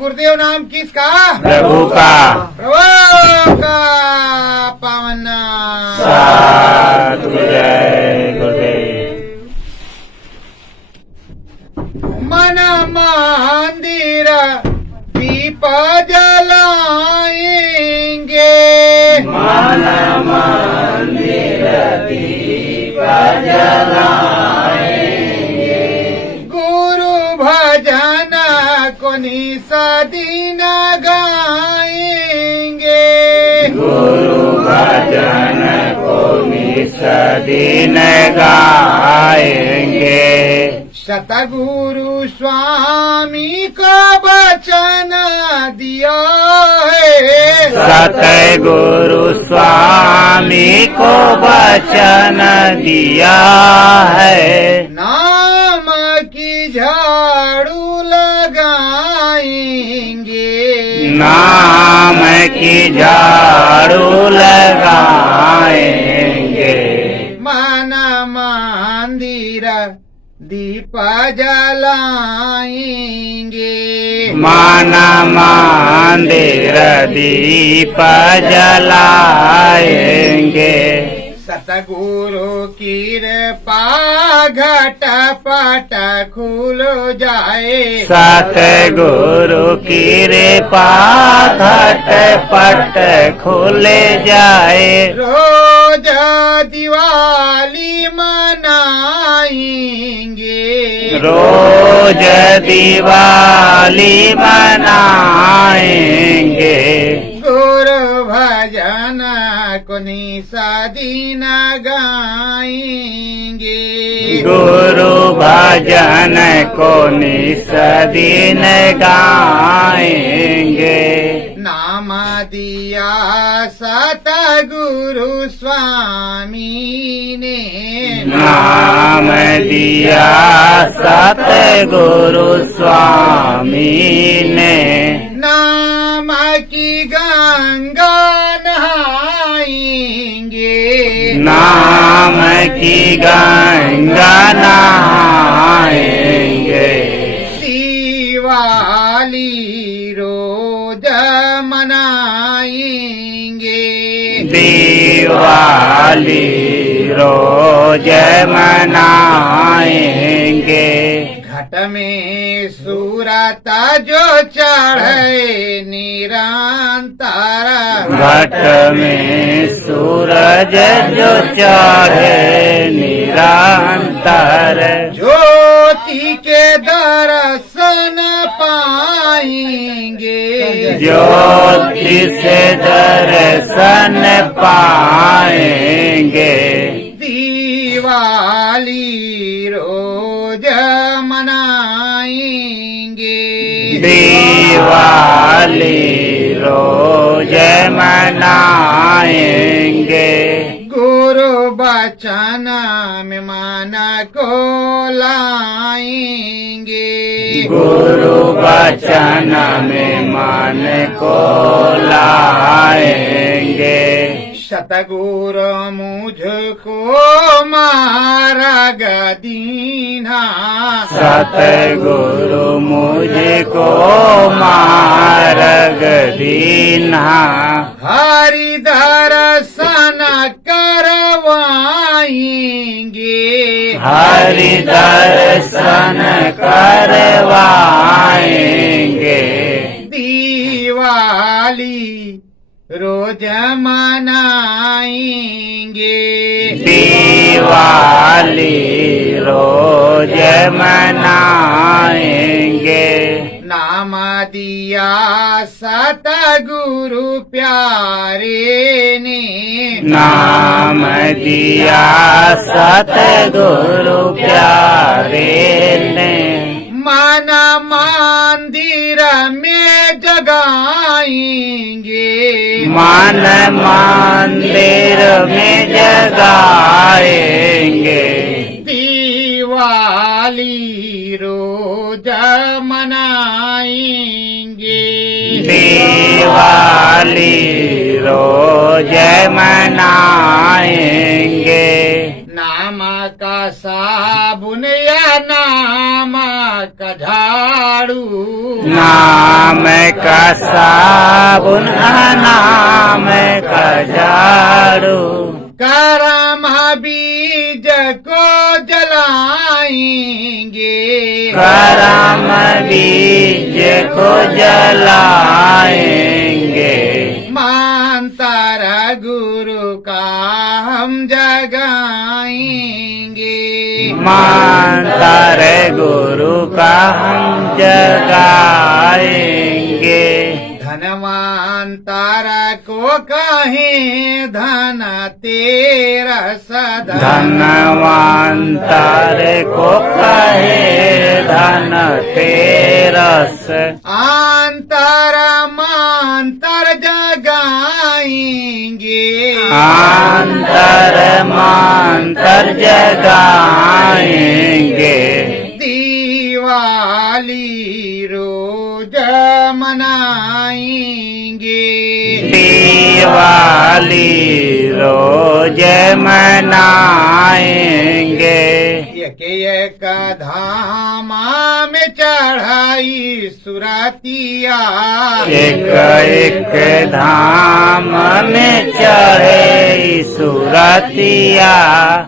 गुरुदेव नाम किसका? प्रभु का। प्रभु का पावन नाम। सतगुरु जय गुरुदेव। मन मंदिर दीप जलाएंगे, मन मंदिर दीप जलाएंगे, गुरु भजन को निसदीन गाएंगे, गुरु भजन को निसदीन गाएंगे, सतगुरु स्वामी को वचन दिया है, सतगुरु स्वामी को वचन दिया है, नाम की झाड़ू लगाएंगे, नाम की झाड़ू लगाएंगे, मन मंदिर दीप जलाएंगे, मन मंदिर दीप जलाएंगे, सतगुरु कृपा घट पट खुल जाए, सतगुरु कृपा घट पट खुल जाए, रोज दिवाली मनाएंगे, रोज दिवाली मनाएंगे, गुरु भजन को निसदीन गाएंगे, गुरु भजन को निसदीन गाएंगे, नाम दिया सतगुरु स्वामी ने, नाम दिया सतगुरु स्वामी ने, नाम की गंगा नहाएंगे, नाम की गंगा नहाएंगे, दिवाली रोज मनाएंगे, दिवाली रोज मनाएंगे, घट में सूरत जो चढ़े निरंतर, घट में सूरज जो चढ़े निरंतर, ज्योति के दर्शन पाएंगे, ज्योति से दर्शन पाएंगे, दिवाली रोज मनाएंगे, दिवाली रोज मनाएंगे, गुरु वचन में मन को लाएंगे, गुरु वचन में मन को लाएंगे, सतगुरु मुझको मार्ग दीना, सतगुरु मुझको मार्ग दीना, हरि दर्शन करवाएंगे, हरि दर्शन करवाएंगे, दिवाली रोज मनाएंगे, दिवाली रोज मनाएंगे, नाम दिया सतगुरु प्यारे ने, नाम दिया सतगुरु प्यारे ने, मन मंदिर में जगाएंगे, मन मंदिर दिवाली रोज मनाएंगे। नाम का साबुन या नाम का झाड़ू, नाम का साबुन नाम का झाड़ू, करम बीज को जलाएंगे, करम बीज को जलाएंगे। मंत्र गुरु का हम जगाएंगे, मंत्र गुरु का हम जगाएंगे। धनवंतर को कहे धन तेरा सदा, धनवंतर को कहे धन तेरस, अंतर मंतर जगाएंगे, अंतर मंतर जगाएंगे। दिवाली रोज मनाएंगे, दिवाली रोज मनाएंगे। एक धामा में चढ़ाई सुरतिया, एक एक धाम में चढ़े सुरतिया,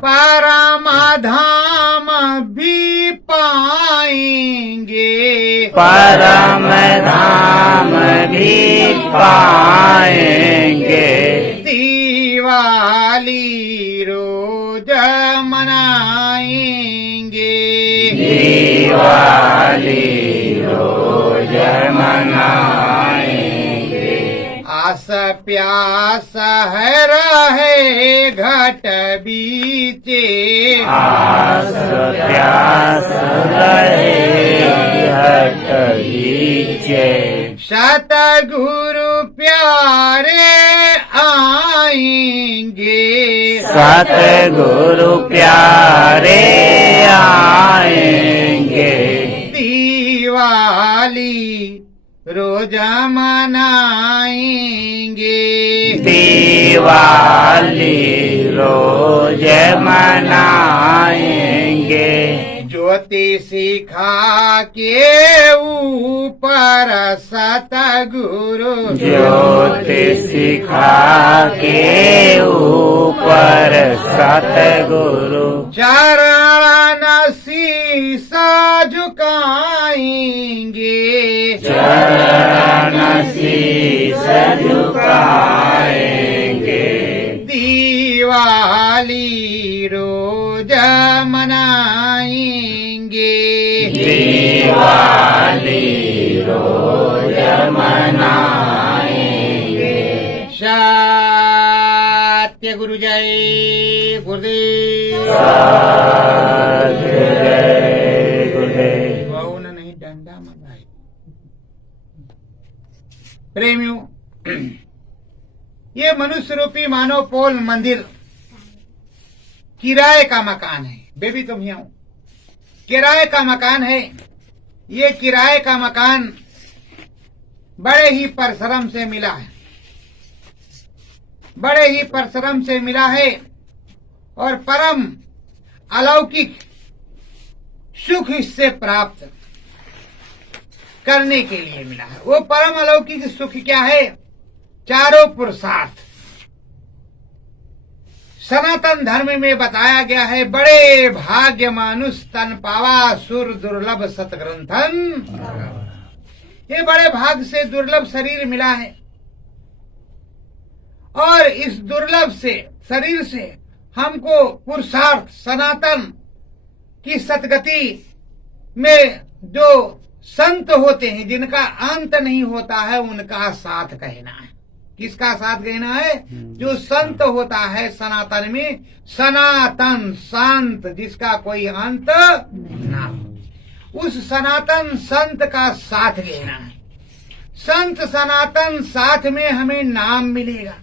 परम धाम भी पाएंगे, परम धाम भी पाएंगे। दिवाली रोज मनाएंगे, दिवाली रोज मनाएंगे। आस प्यास है रहे घट बीचे, आस प्यास रहे घट बीचे, सतगुरु प्यारे आएंगे, सतगुरु प्यारे आएंगे। दिवाली रोज मनाएंगे, दिवाली रोज मनाएंगे। ज्योति सिखा के ऊपर सतगुरु, ज्योति सिखा के ऊपर सतगुरु, चरण शीस झुकाएंगे, चरण शीस झुकाएंगे। दिवाली रोज मनाएंगे, दिवाली रोज मनाएंगे। सत्य गुरु जय गुरुदेव। साधु जय गुरुदेव। बहुन नहीं डंडा मंगाए। प्रेमियों, ये मनुष्य रूपी मानव पोल मंदिर किराए का मकान है। बेबी तुम यहाँ किराए का मकान है। ये किराए का मकान बड़े ही परिश्रम से मिला है, बड़े ही परिश्रम से मिला है और परम अलौकिक सुख इससे प्राप्त करने के लिए मिला है। वो परम अलौकिक सुख क्या है? चारों पुरुषार्थ सनातन धर्म में बताया गया है। बड़े भाग्य मानुष तन पावा सुर दुर्लभ सतग्रंथन। ये बड़े भाग से दुर्लभ शरीर मिला है और इस दुर्लभ से शरीर से हमको पुरुषार्थ सनातन की सतगति में जो संत होते हैं, जिनका अंत नहीं होता है, उनका साथ कहना है। किसका साथ कहना है? जो संत होता है सनातन में, सनातन संत जिसका कोई अंत ना हो, उस सनातन संत का साथ लेना है। संत सनातन साथ में हमें नाम मिलेगा।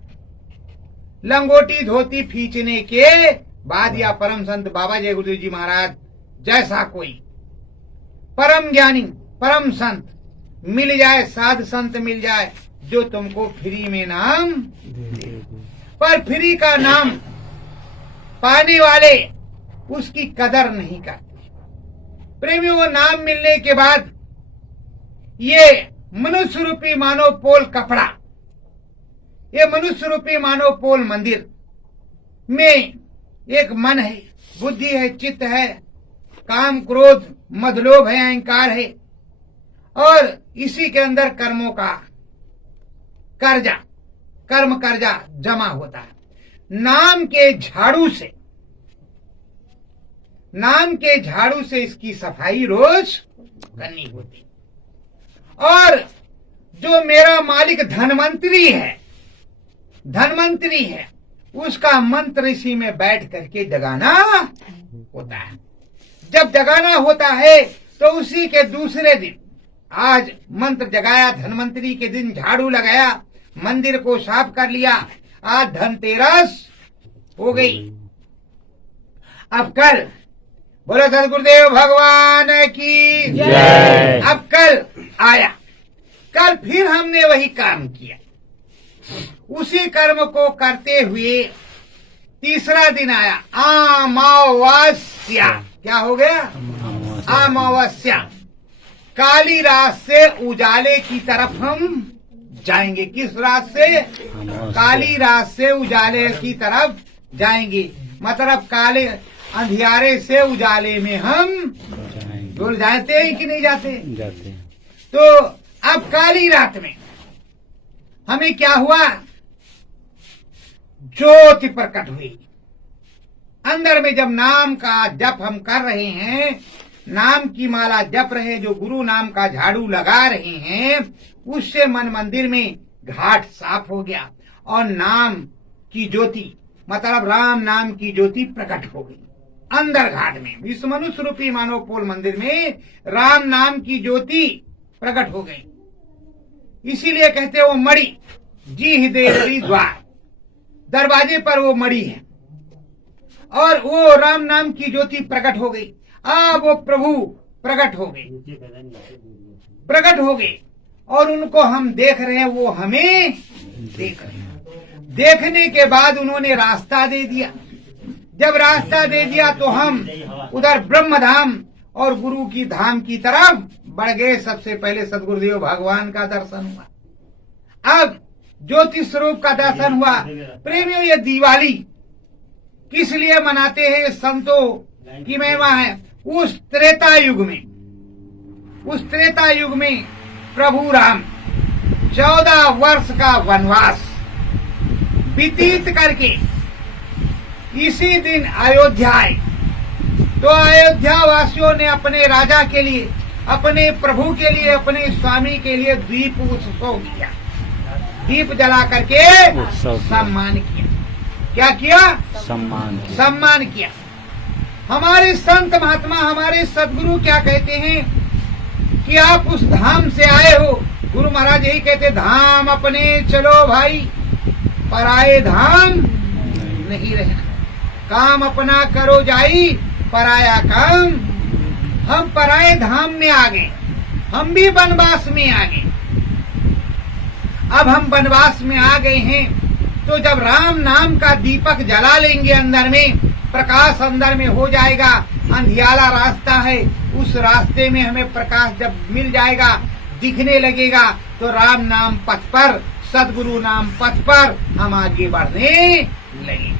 लंगोटी धोती खींचने के बाद या परम संत बाबा जय गुरुदेव जी महाराज जैसा कोई परम ज्ञानी परम संत मिल जाए, साध संत मिल जाए, जो तुमको फ्री में नाम, पर फ्री का नाम पाने वाले उसकी कदर नहीं करते। प्रेमियों, वो नाम मिलने के बाद ये मनुष्य रूपी मानव पोल कपड़ा, ये मनुष्य रूपी मानव पोल मंदिर में एक मन है, बुद्धि है, चित्त है, काम क्रोध मदलोभ है, अहंकार है, और इसी के अंदर कर्मों का कर्जा, कर्म कर्जा जमा होता है। नाम के झाड़ू से इसकी सफाई रोज करनी होती। और जो मेरा मालिक धनवंतरी है, उसका मंत्र इसी में बैठ करके जगाना होता है। जब जगाना होता है तो उसी के दूसरे दिन, आज मंत्र जगाया, धनवंतरी के दिन झाड़ू लगाया, मंदिर को साफ कर लिया, आज धनतेरस हो गई। अब कल बोलो सदगुरुदेव भगवान की जय। अब कल आया, कल फिर हमने वही काम किया। उसी कर्म को करते हुए तीसरा दिन आया, अमावस्या। क्या हो गया? अमावस्या। काली रात से उजाले की तरफ हम जाएंगे। किस रात से? काली रात से उजाले की तरफ जाएंगे। मतलब काले अंधियारे से उजाले में हम डोल जाते हैं कि नहीं जाते? जाते। तो अब काली रात में हमें क्या हुआ? ज्योति प्रकट हुई अंदर में। जब नाम का जप हम कर रहे हैं, नाम की माला जप रहे, जो गुरु नाम का झाड़ू लगा रहे हैं, उससे मन मंदिर में घाट साफ हो गया और नाम की ज्योति, मतलब राम नाम की ज्योति प्रकट हो गई अंदर घाट में। विश्व मनुष्य रूपी मानव पोल मंदिर में राम नाम की ज्योति प्रकट हो गई। इसीलिए कहते वो मणि जी हृदय द्वार, दरवाजे पर वो मणि है और वो राम नाम की ज्योति प्रकट हो गई। अब वो प्रभु प्रकट हो गए और उनको हम देख रहे हैं, वो हमें देख रहे हैं। देखने के बाद उन्होंने रास्ता दे दिया। जब रास्ता दे दिया तो हम उधर ब्रह्म धाम और गुरु की धाम की तरफ बढ़ गए। सबसे पहले सदगुरुदेव भगवान का दर्शन हुआ, अब ज्योति स्वरूप का दर्शन हुआ। प्रेमियों, ये दिवाली किस लिए मनाते हैं? संतों की महिमा है। उस त्रेता युग में प्रभु राम 14 वर्ष का वनवास व्यतीत करके इसी दिन अयोध्या आए। तो अयोध्या वासियों ने अपने राजा के लिए, अपने प्रभु के लिए, अपने स्वामी के लिए दीप उत्सव किया। दीप जला करके सम्मान किया। क्या किया? सम्मान किया। हमारे संत महात्मा, हमारे सदगुरु क्या कहते हैं कि आप उस धाम से आए हो। गुरु महाराज यही कहते, धाम अपने चलो भाई, पराए धाम नहीं रहना। काम अपना करो जाई, पराया काम। हम पराए धाम में आ गए, हम भी वनवास में आ गए। अब हम वनवास में आ गए हैं तो जब राम नाम का दीपक जला लेंगे, अंदर में प्रकाश अंदर में हो जाएगा। अंधियाला रास्ता है, उस रास्ते में हमें प्रकाश जब मिल जाएगा, दिखने लगेगा, तो राम नाम पथ पर, सदगुरु नाम पथ पर हम आगे बढ़ने लगेंगे।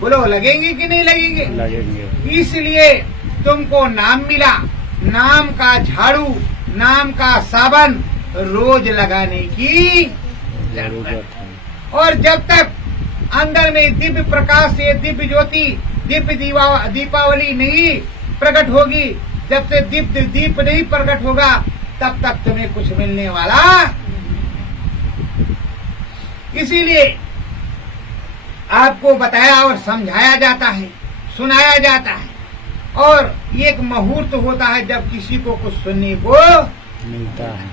बोलो, लगेंगे कि नहीं लगेंगे? लगेंगे। इसलिए तुमको नाम मिला, नाम का झाड़ू, नाम का साबन रोज लगाने की जरूरत है। और जब तक अंदर में दिव्य प्रकाश से, दिव्य ज्योति, दिव्य दीपावली नहीं प्रकट होगी, जब से दिव्य दीप नहीं प्रकट होगा, तब तक तुम्हें कुछ मिलने वाला। इसीलिए आपको बताया और समझाया जाता है, सुनाया जाता है। और एक मुहूर्त होता है जब किसी को कुछ सुनने को मिलता है।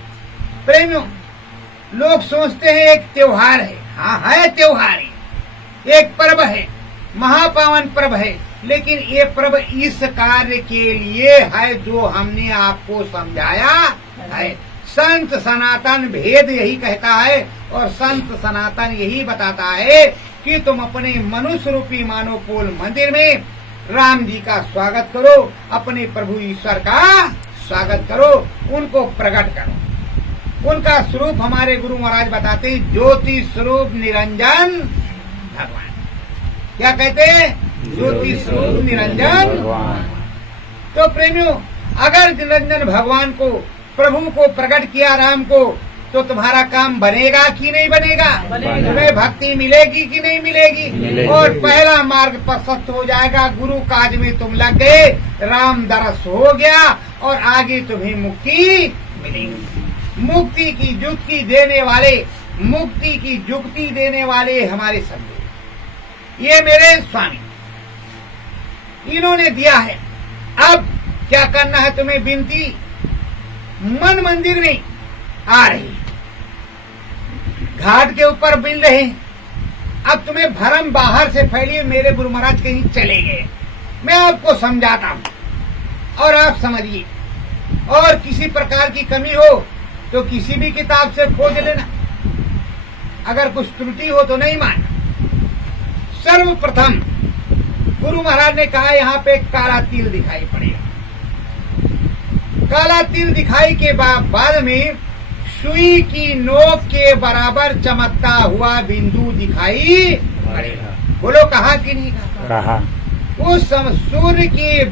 प्रेमियों, लोग सोचते हैं एक त्योहार है। हाँ, है त्योहार है, एक पर्व है, महापावन पर्व है, लेकिन ये पर्व इस कार्य के लिए है जो हमने आपको समझाया है। संत सनातन भेद यही कहता है और संत सनातन यही बताता है कि तुम अपने मनुष्य रूपी मानव कुल मंदिर में राम जी का स्वागत करो, अपने प्रभु ईश्वर का स्वागत करो, उनको प्रकट करो। उनका स्वरूप हमारे गुरु महाराज बताते हैं, ज्योति स्वरूप निरंजन भगवान। क्या कहते हैं? ज्योति स्वरूप निरंजन भगवान। तो प्रेमियों, अगर निरंजन भगवान को, प्रभु को प्रकट किया, राम को, तो तुम्हारा काम बनेगा कि नहीं बनेगा? तुम्हें भक्ति मिलेगी कि नहीं मिलेगी? और पहला मार्ग प्रशस्त हो जाएगा, गुरु काज में तुम लग गए, राम दरस हो गया और आगे तुम्हें मुक्ति मिलेगी। मुक्ति की जुक्ति देने वाले, मुक्ति की जुक्ति देने वाले हमारे सदगुरु, ये मेरे स्वामी, इन्होंने दिया है। अब क्या करना है तुम्हें? विनती मन मंदिर में आ रही, घाट के ऊपर मिल रहे। अब तुम्हें भरम बाहर से फैलिए, मेरे गुरु महाराज कहीं चले गए। मैं आपको समझाता हूं और आप समझिए। और किसी प्रकार की कमी हो तो किसी भी किताब से खोज लेना, अगर कुछ त्रुटि हो तो नहीं मानना। सर्वप्रथम गुरु महाराज ने कहा यहाँ पे काला तिल दिखाई पड़ेगा। काला तिल दिखाई के बाद में सुई की नोक के बराबर चमकता हुआ बिंदु दिखाई पड़ेगा। बोलो कहा कि नहीं कहा? उस समय सूर्य की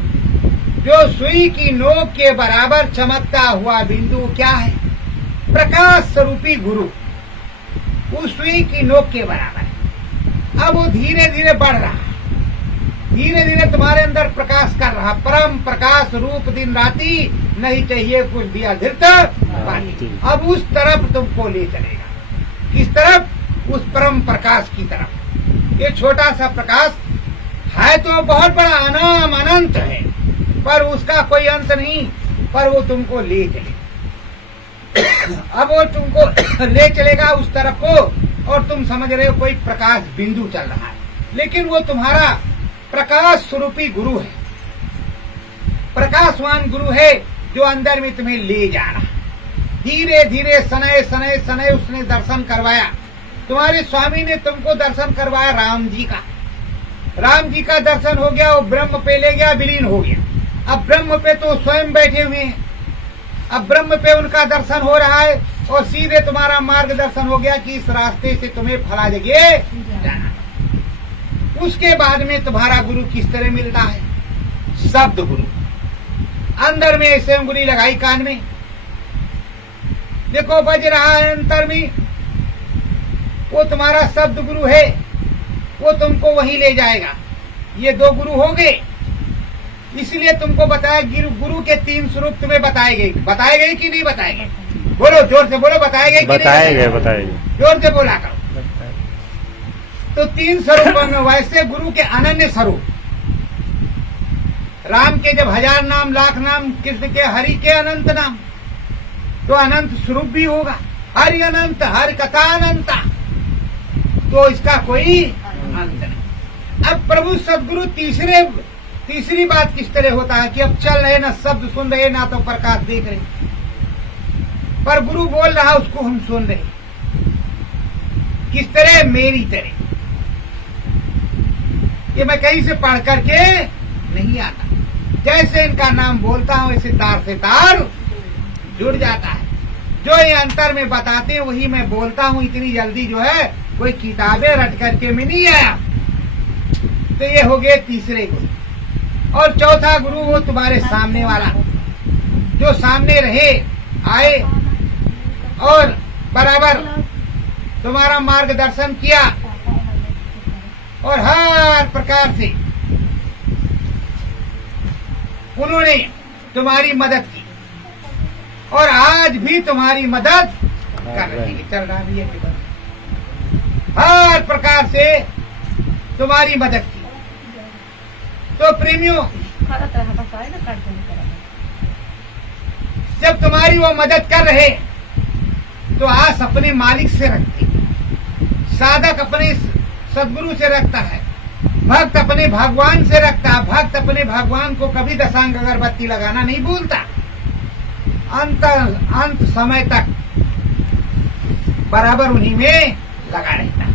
जो सुई की नोक के बराबर चमकता हुआ बिंदु क्या है? प्रकाश स्वरूपी गुरु, उस सुई की नोक के बराबर। अब वो धीरे धीरे बढ़ रहा, धीरे धीरे तुम्हारे अंदर प्रकाश कर रहा, परम प्रकाश रूप दिन राति, नहीं चाहिए कुछ दिया धृत पानी। अब उस तरफ तुमको ले चलेगा। किस तरफ? उस परम प्रकाश की तरफ। ये छोटा सा प्रकाश है तो बहुत बड़ा, अनाम अनंत है, पर उसका कोई अंत नहीं, पर वो तुमको ले चलेगा। अब वो तुमको ले चलेगा उस तरफ को, और तुम समझ रहे हो कोई प्रकाश बिंदु चल रहा है, लेकिन वो तुम्हारा प्रकाश स्वरूपी गुरु है, प्रकाशवान गुरु है, जो अंदर में तुम्हें ले जा रहा। धीरे धीरे सनय सनय सनय उसने दर्शन करवाया। तुम्हारे स्वामी ने तुमको दर्शन करवाया राम जी का। राम जी का दर्शन हो गया, वो ब्रह्म पे ले गया, विलीन हो गया। अब ब्रह्म पे तो स्वयं बैठे हुए हैं, अब ब्रह्म पे उनका दर्शन हो रहा है, और सीधे तुम्हारा मार्गदर्शन हो गया कि इस रास्ते से तुम्हें फला जगह जाना। उसके बाद में तुम्हारा गुरु किस तरह मिलता है? शब्द गुरु। अंदर में ऐसे उंगली लगाई कान में, देखो बज रहा है अंतर में, वो तुम्हारा शब्द गुरु है, वो तुमको वहीं ले जाएगा। ये दो गुरु हो गए, इसलिए तुमको बताया गुरु के 3 स्वरूप तुम्हें बताए गए कि नहीं बताए गए? बोलो जोर से बोलो, बताए गए कि नहीं बताए गए? जोर से बोला करो। तो 3 स्वरूप में वैसे गुरु के अनन्य स्वरूप, राम के जब 1000 नाम लाख नाम, कृष्ण के हरि के अनंत नाम, तो अनंत स्वरूप भी होगा। हरि अनंत, हरि कथा अनंता, तो इसका कोई अंत नहीं। अब प्रभु सदगुरु तीसरी बात किस तरह होता है कि अब चल रहे, ना शब्द सुन रहे, ना तो प्रकाश देख रहे, पर गुरु बोल रहा उसको हम सुन रहे। किस तरह? मेरी तरह। ये मैं कहीं से पढ़ करके नहीं आता, जैसे इनका नाम बोलता हूं वैसे तार से तार जुड़ जाता है। जो ये अंतर में बताते हैं वही मैं बोलता हूं। इतनी जल्दी जो है कोई किताबें रट करके में नहीं आया। तो ये हो गए तीसरे गुरु। और चौथा गुरु वो तुम्हारे सामने वाला, जो सामने रहे, आए और बराबर तुम्हारा मार्गदर्शन किया और हर प्रकार से उन्होंने तुम्हारी मदद की और आज भी तुम्हारी मदद कर रही है। चल रहा भी है, हर प्रकार से तुम्हारी मदद की। तो प्रेमियों, जब तुम्हारी वो मदद कर रहे तो आस अपने मालिक से रखते, साधक अपने सदगुरु से रखता है, भक्त अपने भगवान से रखता है। भक्त अपने भगवान को कभी दशांग अगरबत्ती लगाना नहीं भूलता। अंत समय तक बराबर उन्हीं में लगा रहता है,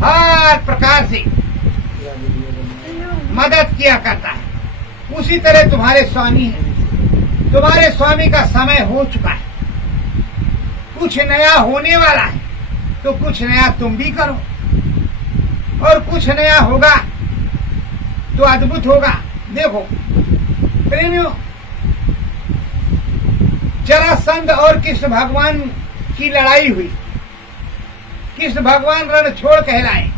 हर प्रकार से मदद किया करता है। उसी तरह तुम्हारे स्वामी है, तुम्हारे स्वामी का समय हो चुका है, कुछ नया होने वाला है, तो कुछ नया तुम भी करो, और कुछ नया होगा तो अद्भुत होगा। देखो प्रेमियों, जरासंध और कृष्ण भगवान की लड़ाई हुई। कृष्ण भगवान रण छोड़ कहलाए,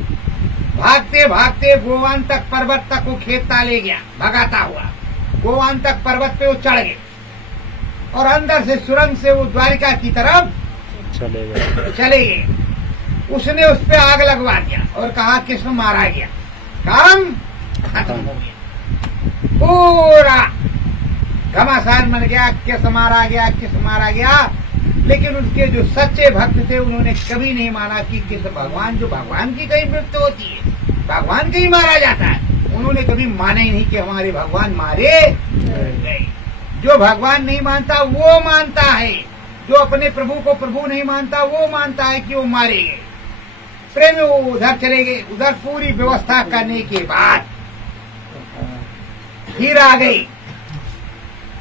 भागते भागते गोवान तक पर्वत तक वो खेतता ले गया, भगाता हुआ गोवान तक पर्वत पे वो चढ़ गए, और अंदर से सुरंग से वो द्वारिका की तरफ चले गए। उसने उस पे आग लगवा दिया और कहा कृष्ण मारा गया, काम खत्म हो गया, पूरा घमासान बन गया, कृष्ण मारा गया, कृष्ण मारा गया। लेकिन उनके जो सच्चे भक्त थे उन्होंने कभी नहीं माना कि कृष्ण भगवान, जो भगवान की कहीं मृत्यु होती है, भगवान कहीं मारा जाता है, उन्होंने कभी माना ही नहीं कि हमारे भगवान मारे गए। जो भगवान नहीं मानता वो मानता है, जो अपने प्रभु को प्रभु नहीं मानता वो मानता है कि वो मारे गए। प्रेम वो उधर चले गए। उधर पूरी व्यवस्था करने के बाद फिर आ गई,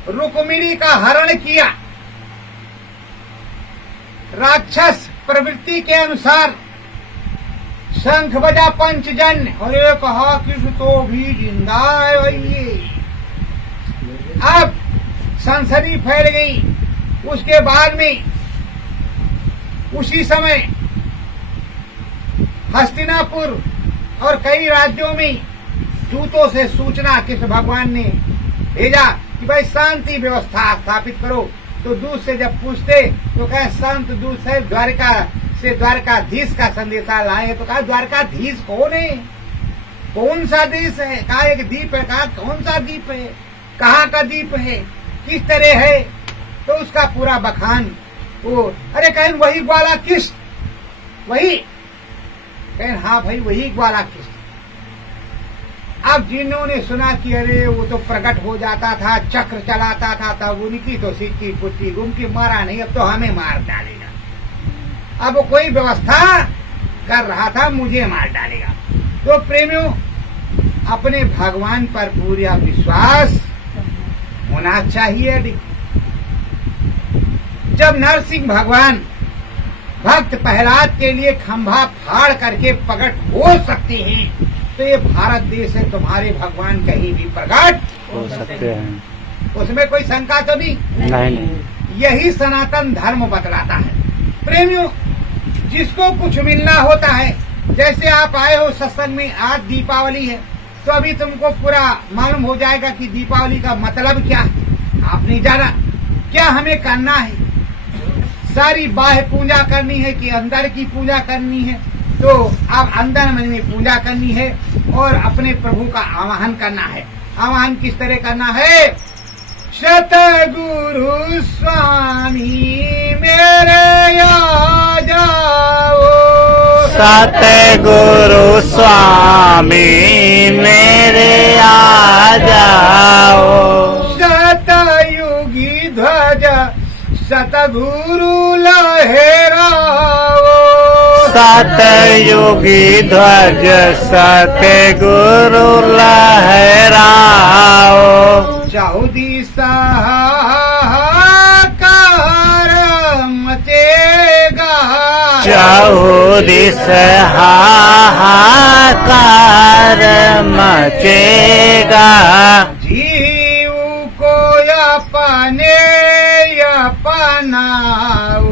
रुक्मिणी का हरण किया। राक्षस प्रवृत्ति के अनुसार शंख बजा पंचजन्य, और ये कहा कृष्ण तो भी जिंदा है भैया। अब संसदी फैल गई। उसके बाद में उसी समय हस्तिनापुर और कई राज्यों में दूतों से सूचना कृष्ण भगवान ने भेजा कि भाई शांति व्यवस्था स्थापित करो। तो दूत से जब पूछते तो कहे संत दूत से द्वारकाधीश का संदेशा लाए। तो कहा द्वारकाधीश कौन है, कौन सा देश है? कहा एक द्वीप है। कहा कौन सा द्वीप है, कहाँ का द्वीप है, किस तरह है? तो उसका पूरा बखान वो, अरे कहें वही ग्वाला कृष्ण, वही कहें हाँ भाई वही ग्वाला कृष्ण। अब जिन्होंने सुना कि अरे वो तो प्रकट हो जाता था, चक्र चलाता था, तब उनकी तो सिक्की पुट्टी उनकी मारा नहीं, अब तो हमें मार डालेगा। अब वो कोई व्यवस्था कर रहा था, मुझे मार डालेगा। तो प्रेमियों, अपने भगवान पर पूरा विश्वास होना चाहिए। जब नरसिंह भगवान भक्त प्रहलाद के लिए खंभा फाड़ करके प्रकट हो सकते हैं, तो ये भारत देश है, तुम्हारे भगवान कहीं भी प्रकट हो सकते हैं, उसमें कोई शंका तो नहीं। यही सनातन धर्म बतलाता है। प्रेमियों, जिसको कुछ मिलना होता है, जैसे आप आए हो सत्संग में, आज दीपावली है, तो अभी तुमको पूरा मालूम हो जाएगा कि दीपावली का मतलब क्या है। आपने जाना क्या हमें करना है, सारी बाह्य पूजा करनी है कि अंदर की पूजा करनी है? तो अब अंदर मन में पूजा करनी है और अपने प्रभु का आवाहन करना है। आवाहन किस तरह करना है? सतगुरु स्वामी मेरे आ जाओ, सतगुरु स्वामी मेरे आ जाओ, सतयुगी ध्वज सतगुरु लहराओ, सतयुगी ध्वज सतगुरु लहराओ, चौदिशा कार मचेगा, चौदिश हाहाकार मचेगा, जीव को अपने अपनाओ,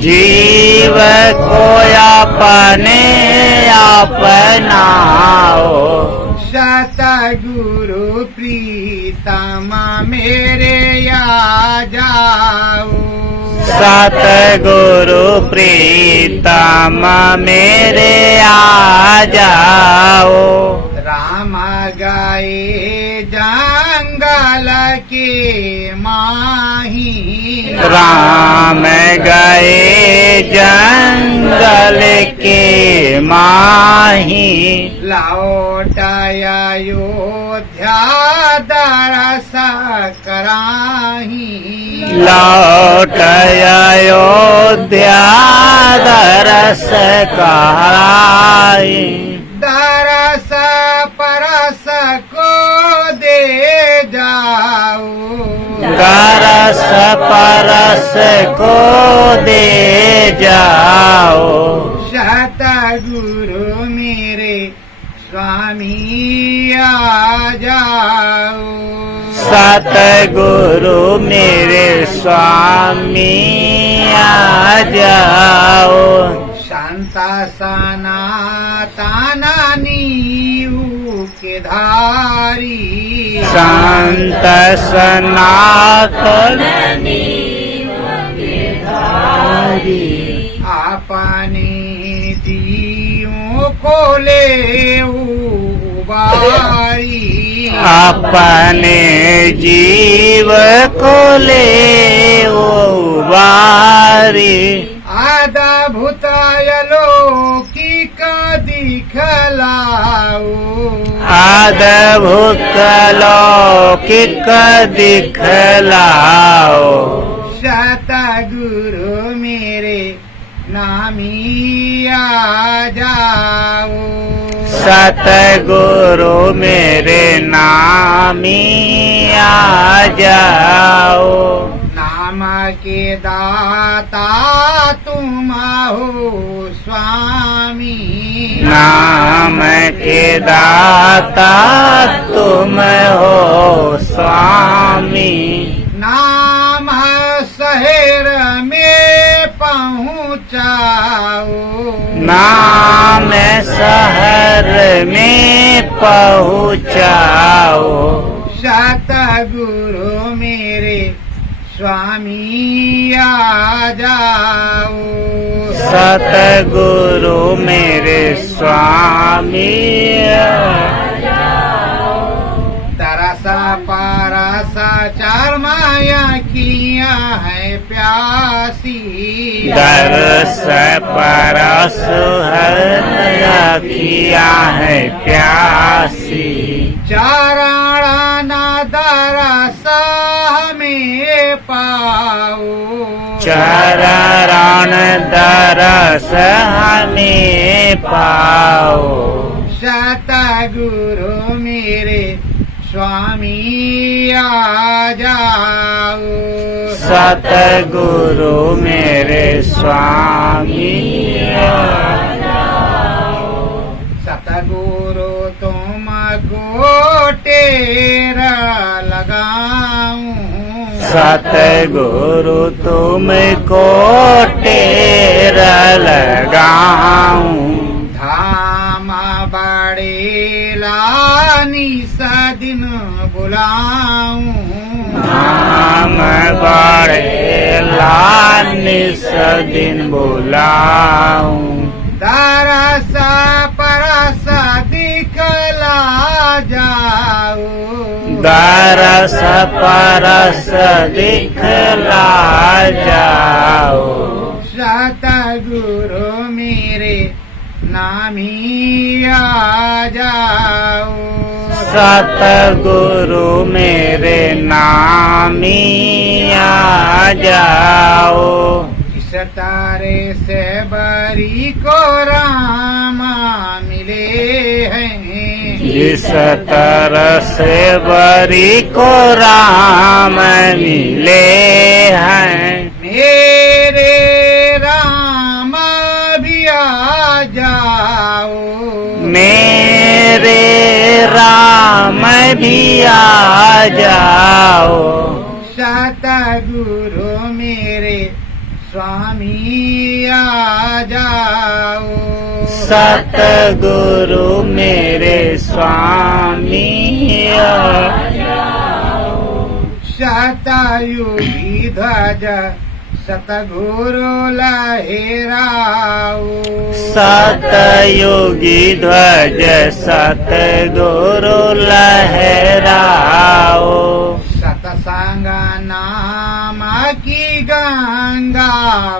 जीव को अपने अपनाओ, सतगुरु प्रीतम मेरे आ जाओ, सतगुरु प्रीतम मेरे आ जाओ, राम गए जंगल के माही, राम गए जंगल के माही, लौट अयोध्या दरस कराही, लौट अयोध्या दरस कहाई दरस परस को दे जाओ दरस परस को दे जाओ सतगुरु मेरे स्वामी आ जाओ सतगुरु मेरे स्वामी आ जाओ शांत सनातन नीव के धारी संत सनातन अपने जीवों को ले उबारी अपने जीव को ले उबारी अद्भुत अलौकिक दिखलाओ अद्भुत लौकिक दिखलाओ सतगुरु मेरे नामी आ जाओ सतगुरु मेरे नामी आ जाओ नाम के दाता तुम हो स्वामी नाम के दाता तुम हो स्वामी नाम शहर में पहुँचाओ नाम शहर में पहुँचाओ सतगुरु मेरे स्वामी आ जाओ सतगुरु मेरे स्वामी तरसा पारसा चार माया किया है प्यासी दरस परस हर किया है प्यासी चाराणा ना दरसा हमें पाओ चरण दरस हमें पाओ सतगुरु मेरे स्वामी आ जाओ सतगुरु मेरे स्वामी सतगुरु तुमको टेरा लगाऊं सतगुरु तुमको टेरा लगाऊं धाम बड़ेलानी सदिन बुलाऊं नाम बड़े लानिस दिन बुलाऊं दरस परस दिखला जाओ दरस परस दिखला जाओ सतगुरु मेरे नामी आ जाओ सतगुरु मेरे नामी आ जाओ जिस तारे से बरी को रामा मिले हैं जिस तरह से बरी को राम मिले हैं मेरे राम भी आ जाओ मेरे राम भी आ जाओ सतगुरु मेरे स्वामी आ जाओ सतगुरु मेरे स्वामी आ शतयुगी ध्वज सतगुरु लहराओ सतयुगी ध्वज सतगुरु लहराओ सतसंग नाम की गंगा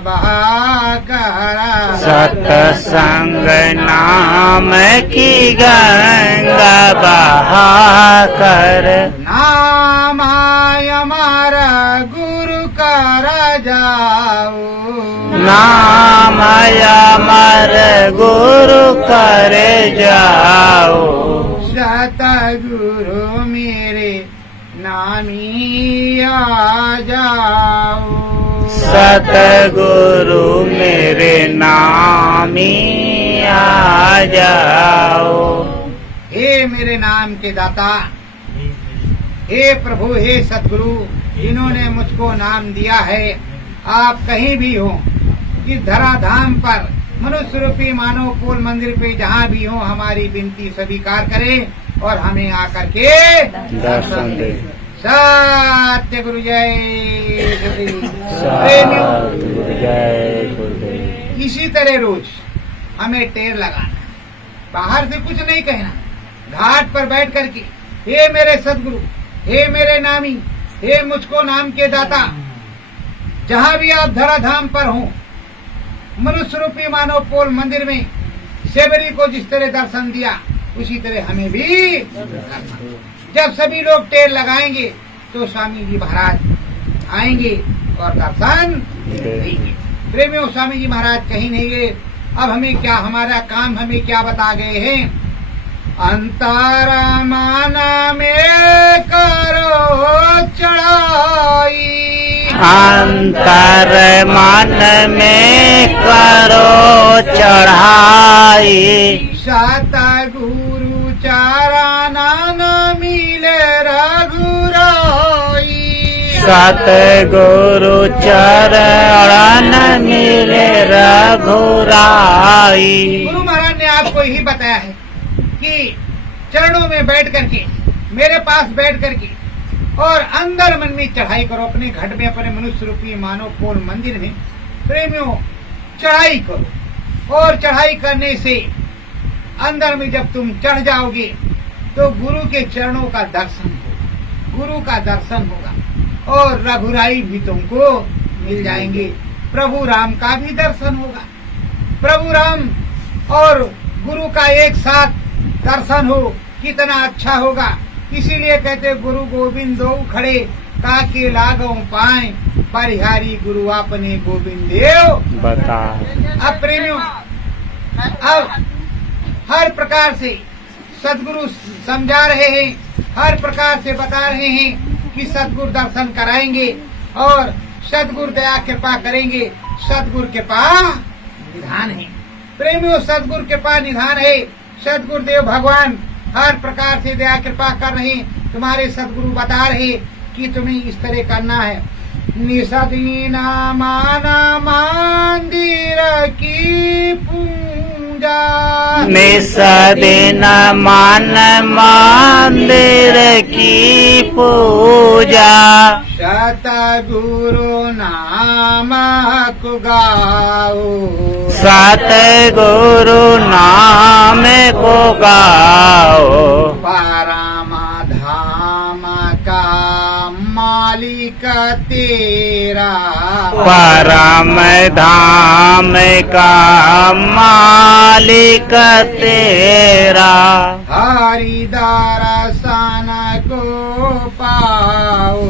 बहाकर सतसंग नाम की गंगा बहाकर नाम हमारा गुरु का अमर गुरु करे जाओ। सतगुरु मेरे नामी आ जाओ। सतगुरु मेरे नामी आ जाओ। हे मेरे नाम के दाता, हे प्रभु, हे सतगुरु, जिन्होंने मुझको नाम दिया है, आप कहीं भी हो, इस धराधाम पर मनुष्य रूपी मानव कुल मंदिर पे जहाँ भी हो, हमारी विनती स्वीकार करें और हमें आकर के दर्शन दे। सत्य गुरु जय गुरुदेव। सतगुरु जय गुरुदेव। इसी तरह रोज हमें टेर लगाना, बाहर से कुछ नहीं कहना, घाट पर बैठ करके हे मेरे सदगुरु, हे मेरे नामी, हे मुझको नाम के दाता, जहाँ भी आप धराधाम पर हो, मनुष्य रूपी मानव पोल मंदिर में सेवरी को जिस तरह दर्शन दिया, उसी तरह हमें भी दर्शन। जब सभी लोग टेर लगाएंगे तो स्वामी जी महाराज आएंगे और दर्शन देंगे। प्रेमियों, स्वामी जी महाराज कहीं नहीं गए। अब हमें क्या, हमारा काम हमें क्या बता गए हैं? अंतर माना में करो चढ़ाई, अंतर मन में करो चढ़ाई। सतगुरु चरणा न मिले रघुराई। सतगुरु चरण मिले रघुराई। गुरु महाराज ने आपको यही बताया है कि चरणों में बैठ करके, मेरे पास बैठ करके और अंदर मन में चढ़ाई करो। अपने घट में, अपने मनुष्य रूपी मानव कोल मंदिर में प्रेमियों चढ़ाई करो। और चढ़ाई करने से अंदर में जब तुम चढ़ जाओगे तो गुरु के चरणों का दर्शन होगा, गुरु का दर्शन होगा और रघुराई भी तुमको मिल जाएंगे। प्रभु राम का भी दर्शन होगा। प्रभु राम और गुरु का एक साथ दर्शन हो, कितना अच्छा होगा। इसीलिए कहते गुरु गोविंद दो खड़े, काके लागो पाए, परिहारी गुरु आपने गोविंद देव बता। अब प्रेमियों, अब हर प्रकार से सदगुरु समझा रहे हैं, हर प्रकार से बता रहे हैं कि सदगुरु दर्शन कराएंगे और सदगुरु दया कृपा करेंगे। सदगुरु कृपा निधान है प्रेमियों, सदगुरु कृपा निधान है। सदगुरुदेव भगवान हर प्रकार से दया कृपा कर रहे हैं। तुम्हारे सदगुरु बता रहे कि तुम्हें इस तरह करना है। निसदीना माना मंदिर की पूजा, निसदीन मान मंदिर की पूजा। सतगुरु नाम को गाओ, सतगुरु नाम को गाओ। परम धाम का मालिक तेरा, परम धाम का मालिक तेरा। हरि दर्शन को पाओ,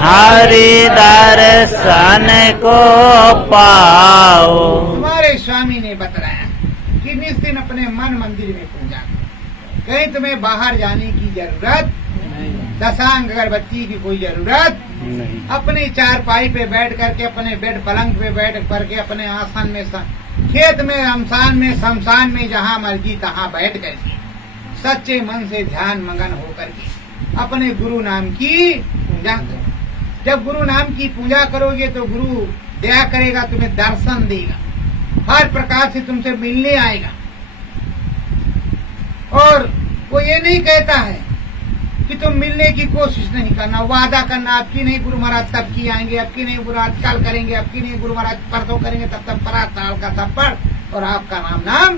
हरि दर्शन को पाओ। हमारे स्वामी ने बताया कि निस दिन अपने मन मंदिर में पूजा करो। कहीं तुम्हें बाहर जाने की जरूरत, दशांग अगरबत्ती की कोई जरूरत नहीं। अपनी चारपाई पे बैठ करके, अपने बेड पलंग पे बैठ करके, अपने आसन में, खेत में, शमशान में जहाँ मर्जी तहाँ बैठ करके सच्चे मन से ध्यान मगन होकर के अपने गुरु नाम की पूजा करो। जब गुरु नाम की पूजा करोगे तो गुरु दया करेगा, तुम्हें दर्शन देगा, हर प्रकार से तुमसे मिलने आएगा। और वो ये नहीं कहता है कि तुम मिलने की कोशिश नहीं करना, वादा करना, अब की नहीं गुरु महाराज तब की आएंगे, अब की नहीं गुरु महाराज कल करेंगे, अब की नहीं गुरु महाराज परसों करेंगे, तब तक परा ताल का थप्पड़ और आपका नाम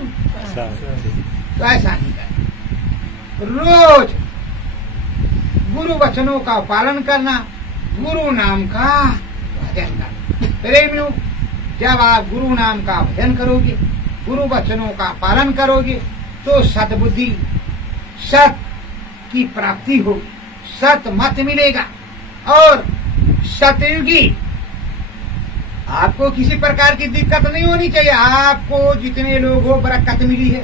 तो ऐसा नहीं करना। रोज गुरु वचनों का पालन करना, गुरु नाम का भजन करना। प्रेमियों, जब आप गुरु नाम का भजन करोगे, गुरु वचनों का पालन करोगे तो सद्बुद्धि, सत की प्राप्ति होगी, सत मत मिलेगा और सतयुगी आपको किसी प्रकार की दिक्कत नहीं होनी चाहिए। आपको जितने लोग हो बरकत मिली है।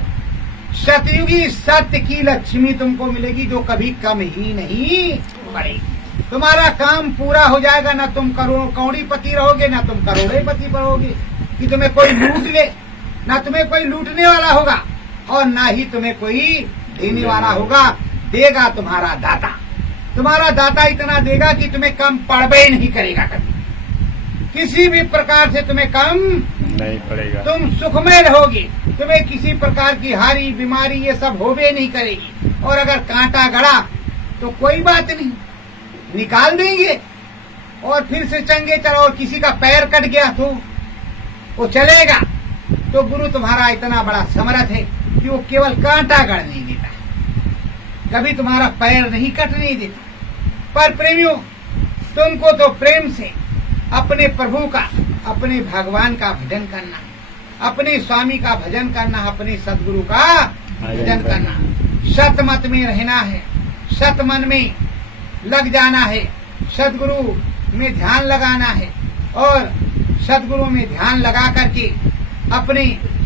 सतयुगी सत्य की लक्ष्मी तुमको मिलेगी जो कभी कम ही नहीं पड़ेगी। तुम्हारा काम पूरा हो जाएगा। ना तुम कौड़ीपति रहोगे, ना तुम करोड़पति रहोगे कि तुम्हें कोई लूट ले। ना तुम्हें कोई लूटने वाला होगा और ना ही तुम्हें कोई देने वाला होगा। देगा तुम्हारा दाता। तुम्हारा दाता इतना देगा कि तुम्हें कम पड़बे नहीं करेगा कभी। किसी भी प्रकार से तुम्हें कम नहीं पड़ेगा। तुम सुख में रहोगे। तुम्हें किसी प्रकार की हारी बीमारी ये सब होबे नहीं करेगी। और अगर कांटा गड़ा तो कोई बात नहीं, निकाल देंगे और फिर से चंगे चलो। और किसी का पैर कट गया तो वो चलेगा। तो गुरु तुम्हारा इतना बड़ा समर्थ है कि वो केवल कांटा गड़ नहीं देता, कभी तुम्हारा पैर नहीं कटने देता। पर प्रेमियों, तुमको तो प्रेम से अपने प्रभु का, अपने भगवान का भजन करना, अपने स्वामी का भजन करना, अपने सदगुरु का भजन करना, सतमत में रहना है, सतमन में लग जाना है, सदगुरु में ध्यान लगाना है और सदगुरु में ध्यान लगा करके अपने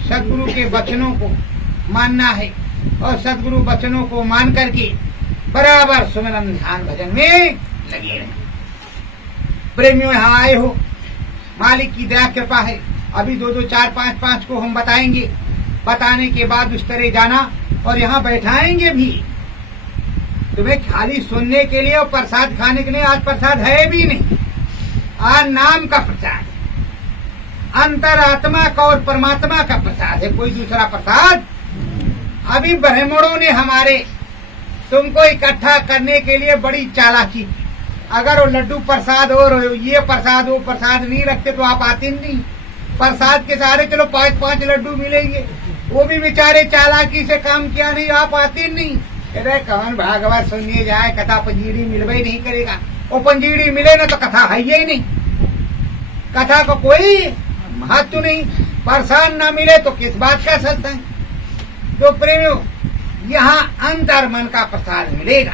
सदगुरु के वचनों को मानना है और सदगुरु वचनों को मान करके बराबर सुमिरन ध्यान भजन में लगे रहे। प्रेमियों, यहाँ आए हो, मालिक की दया कृपा है। अभी 2 2 4 5 5 को हम बताएंगे। बताने के बाद उस तरह जाना और यहाँ बैठाएंगे भी तुम्हें खाली सुनने के लिए और प्रसाद खाने के लिए। आज प्रसाद है भी नहीं, आज नाम का प्रसाद, अंतरात्मा का और परमात्मा का प्रसाद है, कोई दूसरा प्रसाद। अभी ब्राह्मणों ने हमारे तुमको इकट्ठा करने के लिए बड़ी चालाकी की। अगर वो लड्डू प्रसाद और ये प्रसाद वो प्रसाद नहीं रखते तो आप आते नहीं। प्रसाद के सहारे चलो 5 लड्डू मिलेंगे, वो भी बेचारे चालाकी से काम किया नहीं, आप आते नहीं। अरे कौन भागवत सुनिए जाए, कथा पंजीरी मिलवे नहीं करेगा। वो पंजीरी मिले ना तो कथा है ही नहीं, कथा को कोई महत्व नहीं। प्रसाद न मिले तो किस बात का सत्संग। तो प्रेमियों, यहाँ अंतर मन का प्रसाद मिलेगा,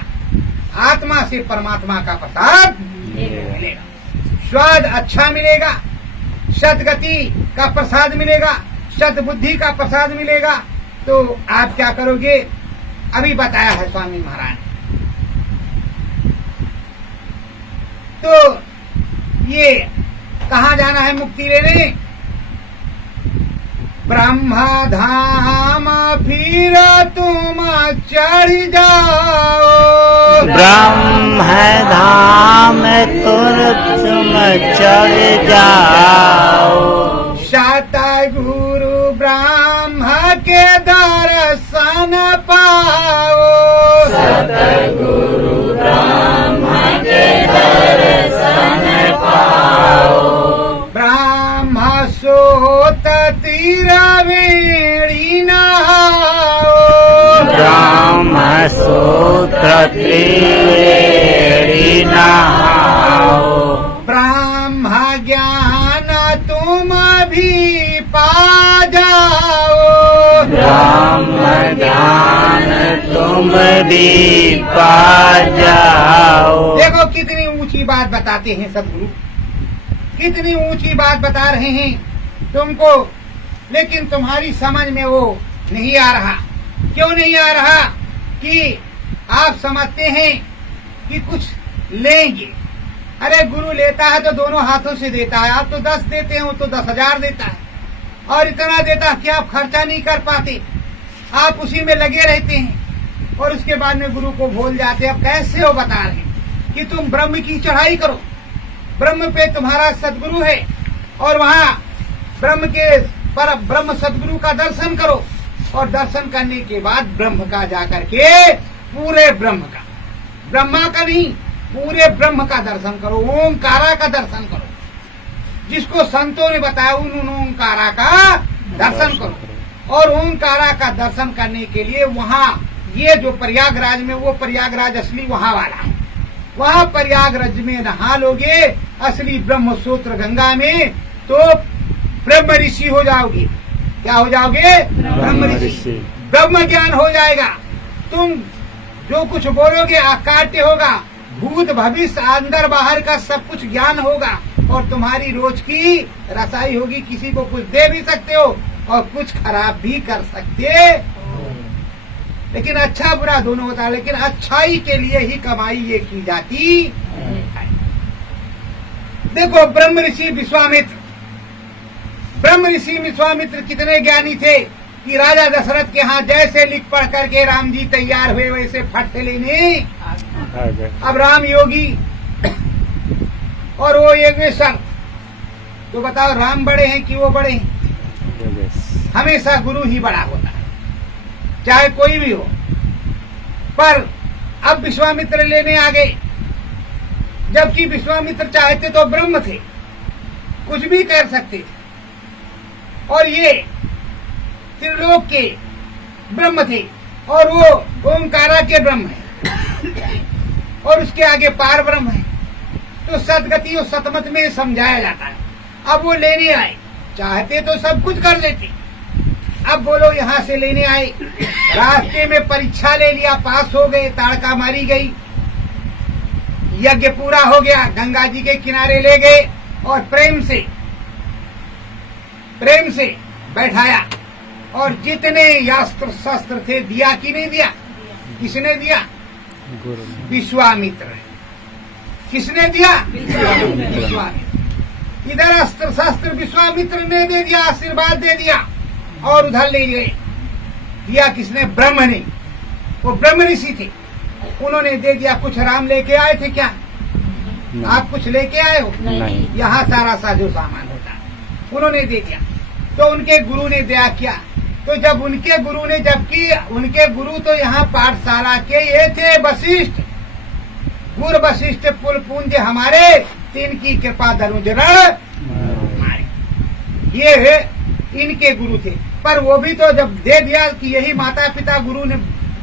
आत्मा से परमात्मा का प्रसाद मिलेगा, स्वाद अच्छा मिलेगा, सदगति का प्रसाद मिलेगा, सद्बुद्धि का प्रसाद मिलेगा। तो आप क्या करोगे, अभी बताया है स्वामी महाराज। तो ये कहाँ जाना है मुक्ति लेने? ब्रह्म धाम फिर तुम चढ़ जाओ, ब्रह्म धाम तुम चढ़ जाओ। सतगुरु ब्रह्म के दर्शन पाओ, सतगुरु ब्रह्म के दर्शन पाओ। ब्रह्म सोत त्रिवेणी नहाओ, ब्रह्म सूत्र त्रिवेणी नहाओ। ब्रह्म ज्ञान तुम भी पा जाओ, ब्रह्म ज्ञान तुम भी पा जाओ। देखो कितनी ऊंची बात बताते हैं सदगुरु, कितनी ऊंची बात बता रहे हैं तुमको, लेकिन तुम्हारी समझ में वो नहीं आ रहा। क्यों नहीं आ रहा? कि आप समझते हैं कि कुछ लेंगे। अरे गुरु लेता है तो दोनों हाथों से देता है। आप तो 10 देते हैं, वो तो 10,000 देता है और इतना देता है कि आप खर्चा नहीं कर पाते, आप उसी में लगे रहते हैं और उसके बाद में गुरु को भूल जाते हैं। अब कैसे हो बता रहे हैं कि तुम ब्रह्म की चढ़ाई करो, ब्रह्म पे तुम्हारा सदगुरु है और वहाँ ब्रह्म के पर ब्रह्म सदगुरु का दर्शन करो और दर्शन करने के बाद ब्रह्म का जाकर के पूरे ब्रह्म का, ब्रह्मा का नहीं, पूरे ब्रह्म का दर्शन करो, ओंकारा का दर्शन करो। जिसको संतों ने बताया उन ओंकारा का दर्शन करो। और ओंकारा का दर्शन करने के लिए वहाँ ये जो प्रयागराज में, वो प्रयागराज असली वहाँ वाला है, वहाँ प्रयागराज में नहा लोगे असली ब्रह्म सूत्र गंगा में तो ब्रह्म ऋषि हो जाओगे। क्या हो जाओगे? ब्रह्म ऋषि। ब्रह्म ज्ञान हो जाएगा। तुम जो कुछ बोलोगे अकाट्य होगा, भूत भविष्य अंदर बाहर का सब कुछ ज्ञान होगा। और तुम्हारी रोज की रसाई होगी। किसी को कुछ दे भी सकते हो और कुछ खराब भी कर सकते, लेकिन अच्छा बुरा दोनों होता है। लेकिन अच्छाई के लिए ही कमाई ये की जाती है। देखो ब्रह्म ऋषि विश्वामित्र कितने ज्ञानी थे कि राजा दशरथ के यहाँ जैसे लिख पढ़ करके राम जी तैयार हुए वैसे फट से लेने अब राम योगी और वो योगेश्वर। तो बताओ राम बड़े हैं कि वो बड़े हैं? हमेशा गुरु ही बड़ा होता है, चाहे कोई भी हो। पर अब विश्वामित्र लेने आ गए, जबकि विश्वामित्र चाहते तो ब्रह्म थे, कुछ भी कर सकते थे, और ये त्रिलोक के ब्रह्म थे और वो ओंकारा के ब्रह्म है और उसके आगे पार ब्रह्म है। तो सदगति और सतमत में समझाया जाता है। अब वो लेने आए, चाहते तो सब कुछ कर लेते। अब बोलो यहाँ से लेने आए, रास्ते में परीक्षा ले लिया, पास हो गए, ताड़का मारी गई, यज्ञ पूरा हो गया, गंगा जी के किनारे ले गए और प्रेम से बैठाया और जितने अस्त्र शस्त्र थे दिया कि नहीं दिया? किसने दिया? विश्वामित्र। किसने दिया? विश्वामित्र। इधर अस्त्र शस्त्र विश्वामित्र ने दे दिया, आशीर्वाद दे दिया, और उधर ले गए दिया किसने? ब्रह्म ने। वो ब्रह्म ऋषि थे, उन्होंने दे दिया। कुछ राम लेके आए थे क्या? आप कुछ लेके आए हो? नहीं। यहाँ सारा साजो सामान होता है, उन्होंने दे दिया। तो उनके गुरु ने दया किया। तो जब उनके गुरु ने, जबकि उनके गुरु तो यहाँ पाठशाला के ये थे वशिष्ठ, गुरु वशिष्ठ पुल पूंज हमारे, तिनकी कृपा धनु जरण हमारे, ये इनके गुरु थे। पर वो भी तो जब दे दिया कि यही माता पिता, गुरु ने,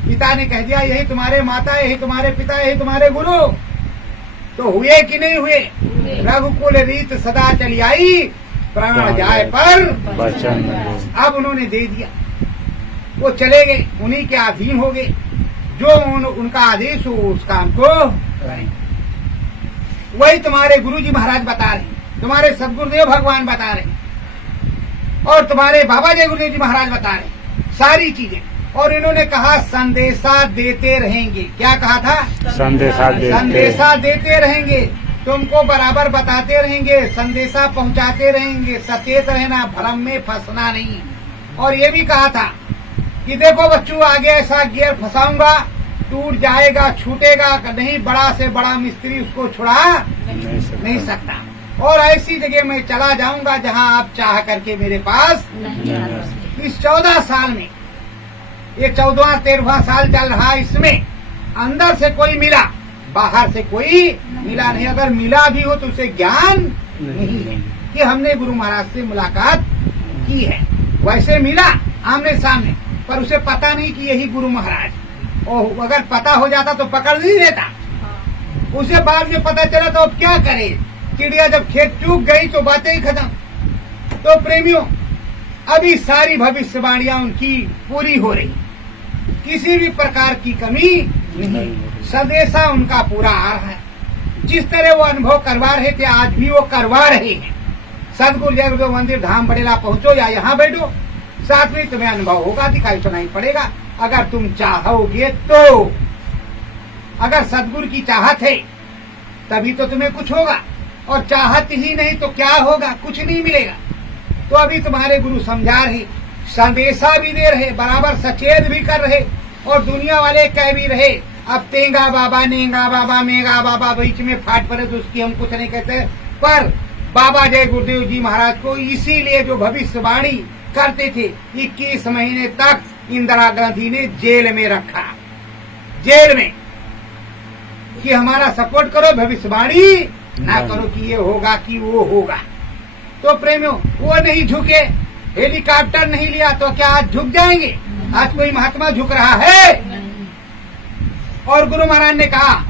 पिता ने कह दिया यही तुम्हारे माता, यही तुम्हारे पिता, यही तुम्हारे गुरु, तो हुए कि नहीं हुए? रघुकुल रीत सदा चली आई, प्राण जाए पर वचन। अब उन्होंने दे दिया, वो चले गए, उन्हीं के अधीन हो गए। जो उनका आदेश हो उस काम को करें। वही तुम्हारे गुरुजी महाराज बता रहे हैं, तुम्हारे सदगुरुदेव भगवान बता रहे हैं, और तुम्हारे बाबा जय गुरुदेव जी महाराज बता रहे हैं सारी चीजें। और इन्होंने कहा संदेशा देते रहेंगे। क्या कहा था? संदेशा देते रहेंगे, तुमको बराबर बताते रहेंगे, संदेशा पहुंचाते रहेंगे, सचेत रहना, भ्रम में फंसना नहीं। और ये भी कहा था कि देखो बच्चों, आगे ऐसा गियर फंसाऊंगा, टूट जाएगा, छूटेगा नहीं, बड़ा से बड़ा मिस्त्री उसको छुड़ा नहीं सकता। और ऐसी जगह में चला जाऊंगा जहां आप चाह करके मेरे पास। इस 14 साल में, ये 14वां 13वां साल चल रहा, इसमें अंदर से कोई मिला, बाहर से कोई मिला नहीं। अगर मिला भी हो तो उसे ज्ञान नहीं है कि हमने गुरु महाराज से मुलाकात की है। वैसे मिला आमने सामने, पर उसे पता नहीं कि यही गुरु महाराज। और अगर पता हो जाता तो पकड़ नहीं लेता, उसे बाद में पता चला तो अब क्या करे? चिड़िया जब खेत चूक गई तो बातें ही खत्म। तो प्रेमियों, अभी सारी भविष्यवाणियां उनकी पूरी हो रही, किसी भी प्रकार की कमी नहीं, संदेशा उनका पूरा आ रहा है। जिस तरह वो अनुभव करवा रहे थे, आज भी वो करवा रहे हैं। सदगुरु जय गुरुदेव मंदिर धाम बड़ेला पहुंचो या यहाँ बैठो, साथ में तुम्हें अनुभव होगा, दिखाई सुनाई पड़ेगा, अगर तुम चाहोगे तो। अगर सदगुरु की चाहत है तभी तो तुम्हें कुछ होगा, और चाहत ही नहीं तो क्या होगा? कुछ नहीं मिलेगा। तो अभी तुम्हारे गुरु समझा रहे, संदेशा भी दे रहे, बराबर सचेत भी कर रहे, और दुनिया वाले कह भी रहे अब तेंगा बाबा, नेंगा बाबा, मेगा बाबा बीच में फाट पड़े तो उसकी हम कुछ नहीं कहते। पर बाबा जय गुरुदेव जी महाराज को इसीलिए जो भविष्यवाणी करते थे, 21 महीने तक इंदिरा गांधी ने जेल में रखा, जेल में, कि हमारा सपोर्ट करो, भविष्यवाणी ना करो कि ये होगा कि वो होगा। तो प्रेमियों, वो नहीं झुके, हेलीकॉप्टर नहीं लिया तो क्या आज झुक जाएंगे? आज कोई महात्मा झुक रहा है? और गुरु महाराज ने कहा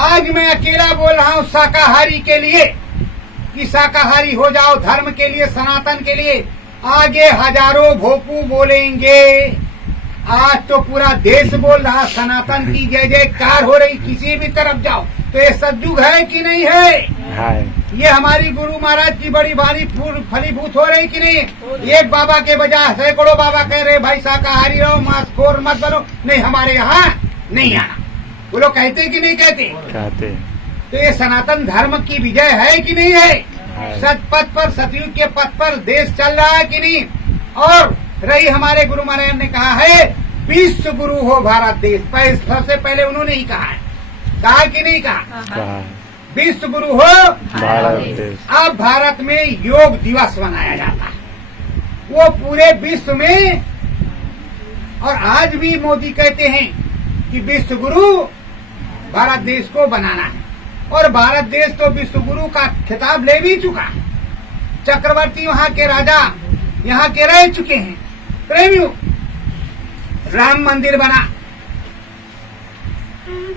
आज मैं अकेला बोल रहा हूँ शाकाहारी के लिए, कि शाकाहारी हो जाओ, धर्म के लिए, सनातन के लिए। आगे हजारों भोपू बोलेंगे, आज तो पूरा देश बोल रहा, सनातन की जय जयकार हो रही, किसी भी तरफ जाओ। तो ये सतयुग है कि नहीं है? ये हमारी गुरु महाराज की बड़ी वाणी फलीभूत हो रही कि नहीं? एक बाबा के बजाय सैकड़ों बाबा कह रहे भाई शाकाहारी रहो, मांसखोर मत बनो, नहीं हमारे यहाँ नहीं आना। वो लोग कहते कि नहीं कहते? तो ये सनातन धर्म की विजय है कि नहीं है? सतपथ पर, सतयुग के पथ पर देश चल रहा है कि नहीं? और रही हमारे गुरु महाराज ने कहा है विश्व गुरु हो भारत देश, सबसे पहले उन्होंने ही कहा है, कहा कि नहीं कहा? विश्व गुरु हो भारत देश। अब भारत में योग दिवस मनाया जाता है, वो पूरे विश्व में। और आज भी मोदी कहते हैं कि विश्व गुरु भारत देश को बनाना है, और भारत देश तो विश्व गुरु का खिताब ले भी चुका है। चक्रवर्ती वहाँ के राजा यहाँ के रह चुके हैं। प्रेमियों, राम मंदिर बना,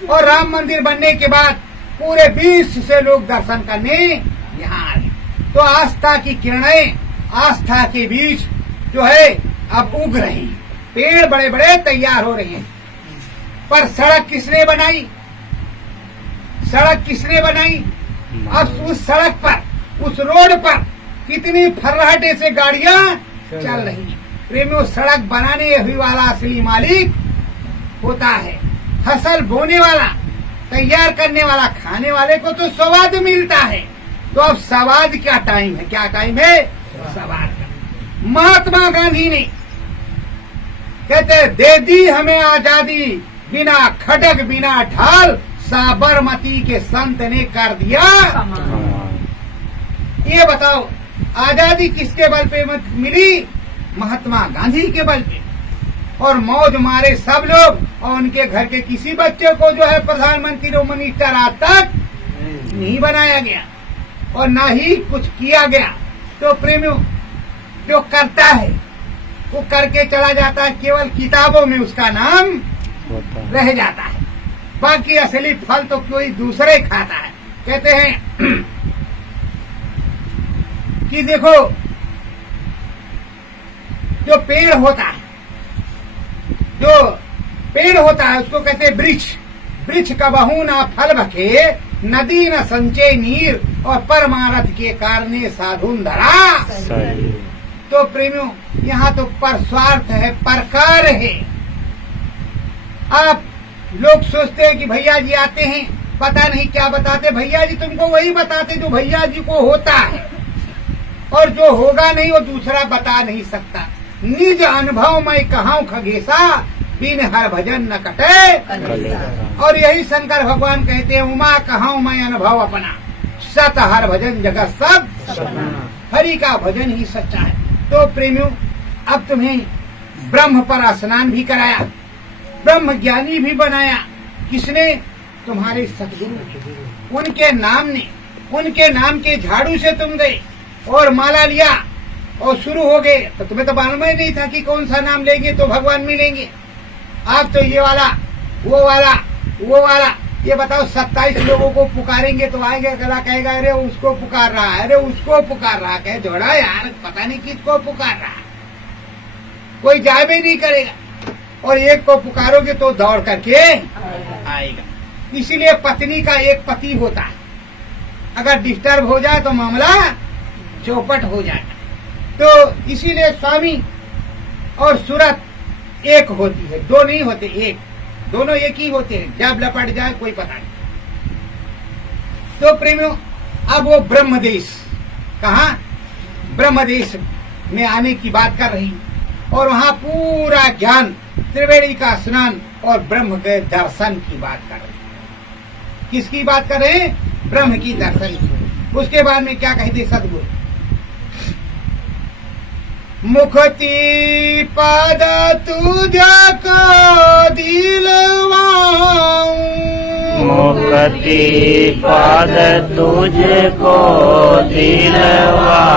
और राम मंदिर बनने के बाद पूरे विश्व से लोग दर्शन करने यहाँ आए। तो आस्था की किरणें, आस्था के बीच जो है अब उग रही, पेड़ बड़े बड़े तैयार हो रहे हैं। पर सड़क किसने बनाई? सड़क किसने बनाई? अब उस सड़क पर, उस रोड पर कितनी फर्राटे से गाड़ियां चल रही हैं। प्रेमियों, सड़क बनाने हुई वाला असली मालिक होता है, फसल बोने वाला, तैयार करने वाला, खाने वाले को तो स्वाद मिलता है। तो अब स्वाद क्या टाइम है? क्या टाइम है? स्वाद का। महात्मा गांधी ने कहते दे दी हमें आजादी, बिना खड़ग बिना ढाल, साबरमती के संत ने कर दिया। ये बताओ, आजादी किसके बल पे मिली? महात्मा गांधी के बल पे। और मौज मारे सब लोग, और उनके घर के किसी बच्चे को जो है प्रधानमंत्री और मिनिस्टर आज तक नहीं बनाया गया, और ना ही कुछ किया गया। तो प्रेमियों, जो करता है वो करके चला जाता है, केवल किताबों में उसका नाम रह जाता है, बाकी असली फल तो कोई दूसरे खाता है। कहते हैं कि देखो, जो पेड़ होता है, जो पेड़ होता है उसको कहते हैं वृक्ष। वृक्ष कबहू ना फल भखे, नदी न संचय नीर, और परमारथ के कारणे साधुन धरा। तो प्रेमियों, यहाँ तो परस्वार्थ है, परकार है। आप लोग सोचते हैं कि भैया जी आते हैं, पता नहीं क्या बताते। भैया जी तुमको वही बताते जो भैया जी को होता है, और जो होगा नहीं वो दूसरा बता नहीं सकता। निज अनुभव मैं कहाऊं खगेशा, बिन हर भजन न कटे। और यही शंकर भगवान कहते हैं, उमा कहाऊं मैं अनुभव अपना, सत हर भजन जगत सब, हरि का भजन ही सच्चा है। तो प्रेमियों, अब तुम्हें ब्रह्म पर स्नान भी कराया, ब्रह्म ज्ञानी भी बनाया। किसने? तुम्हारे सतगुरु। उनके नाम ने, उनके नाम के झाड़ू से तुम गए और माला लिया और शुरू हो गए। तो तुम्हें तो मालूम ही नहीं था कि कौन सा नाम लेंगे तो भगवान मिलेंगे। आप तो ये वाला, वो वाला, वो वाला, ये बताओ 27 लोगों को पुकारेंगे तो आएंगे, गला कहेगा अरे उसको पुकार रहा है, अरे उसको पुकार रहा है। कहे जोड़ा यार, पता नहीं किसको पुकार रहा है, कोई जाए भी नहीं करेगा। और एक को पुकारोगे तो दौड़ करके आएगा। इसीलिए पत्नी का एक पति होता है, अगर डिस्टर्ब हो जाए तो मामला चौपट हो जाएगा। तो इसीलिए स्वामी और सूरत एक होती है, दो नहीं होते, एक। दोनों एक ही होते हैं, जब लपट जाए कोई पता नहीं। तो प्रेमियों, अब वो ब्रह्मदेश, कहा ब्रह्मदेश में आने की बात कर रही, और वहां पूरा ज्ञान, त्रिवेणी का स्नान और ब्रह्म के दर्शन की बात कर रहे। किसकी बात कर रहे हैं? ब्रह्म की दर्शन की। उसके बाद में क्या कहते सदगुरु? मुक्ति पद तुझको दिलवाऊं, मुक्ति पद तुझको दिलवाऊं,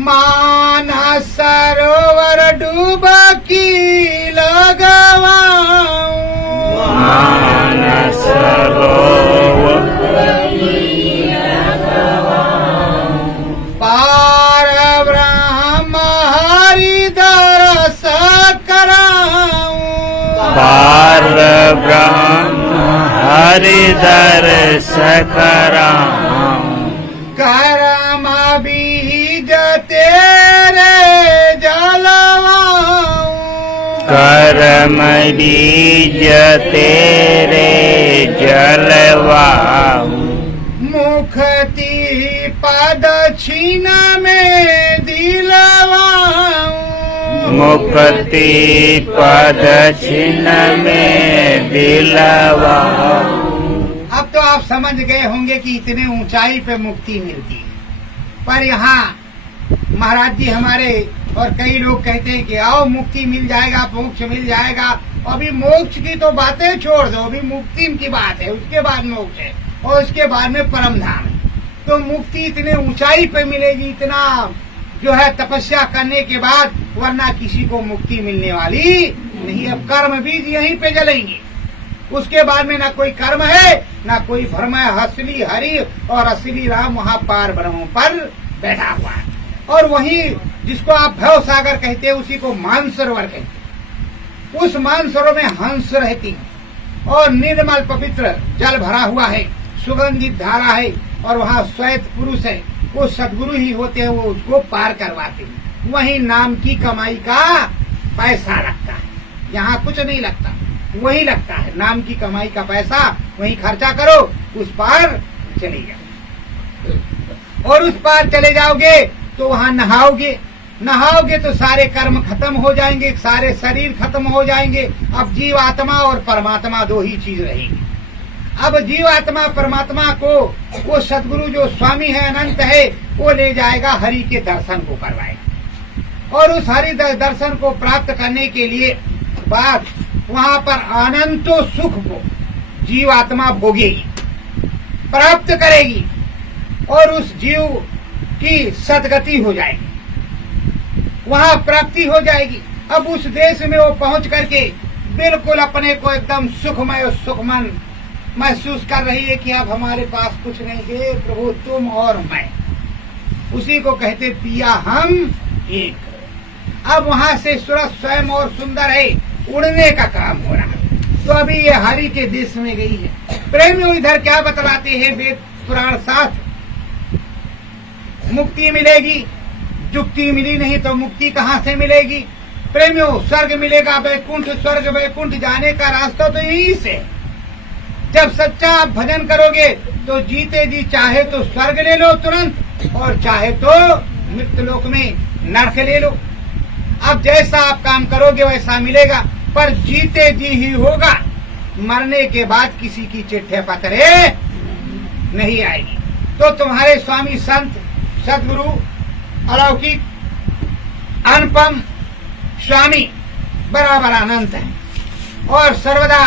मानस सरोवर डुबकी लगवाऊं, मानस सरोवर पार ब्रह्म हरि दरस कराऊं, पार ब्रह्म हरि दरस कराऊं, मरीज तेरे जलवाऊं। मुक्ति पद छीन में दिलवाऊं। मुक्ति पद छिन में दिलवाऊं। अब तो आप समझ गए होंगे कि इतने ऊंचाई पे मुक्ति मिलती है, पर यहाँ महाराज जी हमारे और कई लोग कहते हैं कि आओ मुक्ति मिल जाएगा, मोक्ष मिल जाएगा। अभी मोक्ष की तो बातें छोड़ दो, अभी मुक्ति की बात है, उसके बाद मोक्ष है और उसके बाद में परम धाम है। तो मुक्ति इतने ऊंचाई पे मिलेगी, इतना जो है तपस्या करने के बाद, वरना किसी को मुक्ति मिलने वाली नहीं। अब कर्म बीज यहीं पे जलेंगे, उसके बाद में ना कोई कर्म है ना कोई भ्रम है। असली हरि और असली राम वहाँ पार ब्रह्म पर बैठा हुआ है। और वहीं जिसको आप भव सागर कहते हैं उसी को मानसरोवर कहते हैं। उस मानसरोवर में हंस रहती है और निर्मल पवित्र जल भरा हुआ है, सुगंधित धारा है और वहाँ श्वेत पुरुष है, वो सदगुरु ही होते हैं, वो उसको पार करवाते हैं। वहीं नाम की कमाई का पैसा लगता है, यहाँ कुछ नहीं लगता, वही लगता है। नाम की कमाई का पैसा वहीं खर्चा करो, उस पार चले जाओ। और उस पार चले जाओगे तो वहाँ नहाओगे, नहाओगे तो सारे कर्म खत्म हो जाएंगे, सारे शरीर खत्म हो जाएंगे। अब जीव आत्मा और परमात्मा दो ही चीज रहेगी। अब जीव आत्मा परमात्मा को वो सदगुरु जो स्वामी है, अनंत है, वो ले जाएगा, हरि के दर्शन को करवाएगा। और उस हरि दर्शन को प्राप्त करने के लिए बाद वहाँ पर अनंतो सुख को जीव आत्मा भोगेगी, प्राप्त करेगी और उस जीव की सदगति हो जाएगी, वहाँ प्राप्ति हो जाएगी। अब उस देश में वो पहुंच करके बिल्कुल अपने को एकदम सुखमय और सुखमन महसूस कर रही है कि अब हमारे पास कुछ नहीं है, प्रभु तुम और मैं। उसी को कहते पिया हम एक। अब वहाँ से सूरज स्वयं और सुंदर है, उड़ने का काम हो रहा है। तो अभी ये हरि के देश में गई है। प्रेमियों इधर क्या बतलाते हैं वेद पुराण शास्त्र, मुक्ति मिलेगी, जुक्ति मिली नहीं तो मुक्ति कहाँ से मिलेगी। प्रेमियों स्वर्ग मिलेगा, वैकुंठ, स्वर्ग वैकुंठ जाने का रास्ता तो यहीं से। जब सच्चा आप भजन करोगे तो जीते जी चाहे तो स्वर्ग ले लो तुरंत और चाहे तो मृत्युलोक में नरक ले लो। अब जैसा आप काम करोगे वैसा मिलेगा, पर जीते जी ही होगा, मरने के बाद किसी की चिट्ठे पत्रे नहीं आएगी। तो तुम्हारे स्वामी संत सदगुरु अलौकिक अनुपम स्वामी बराबर अनंत है और सर्वदा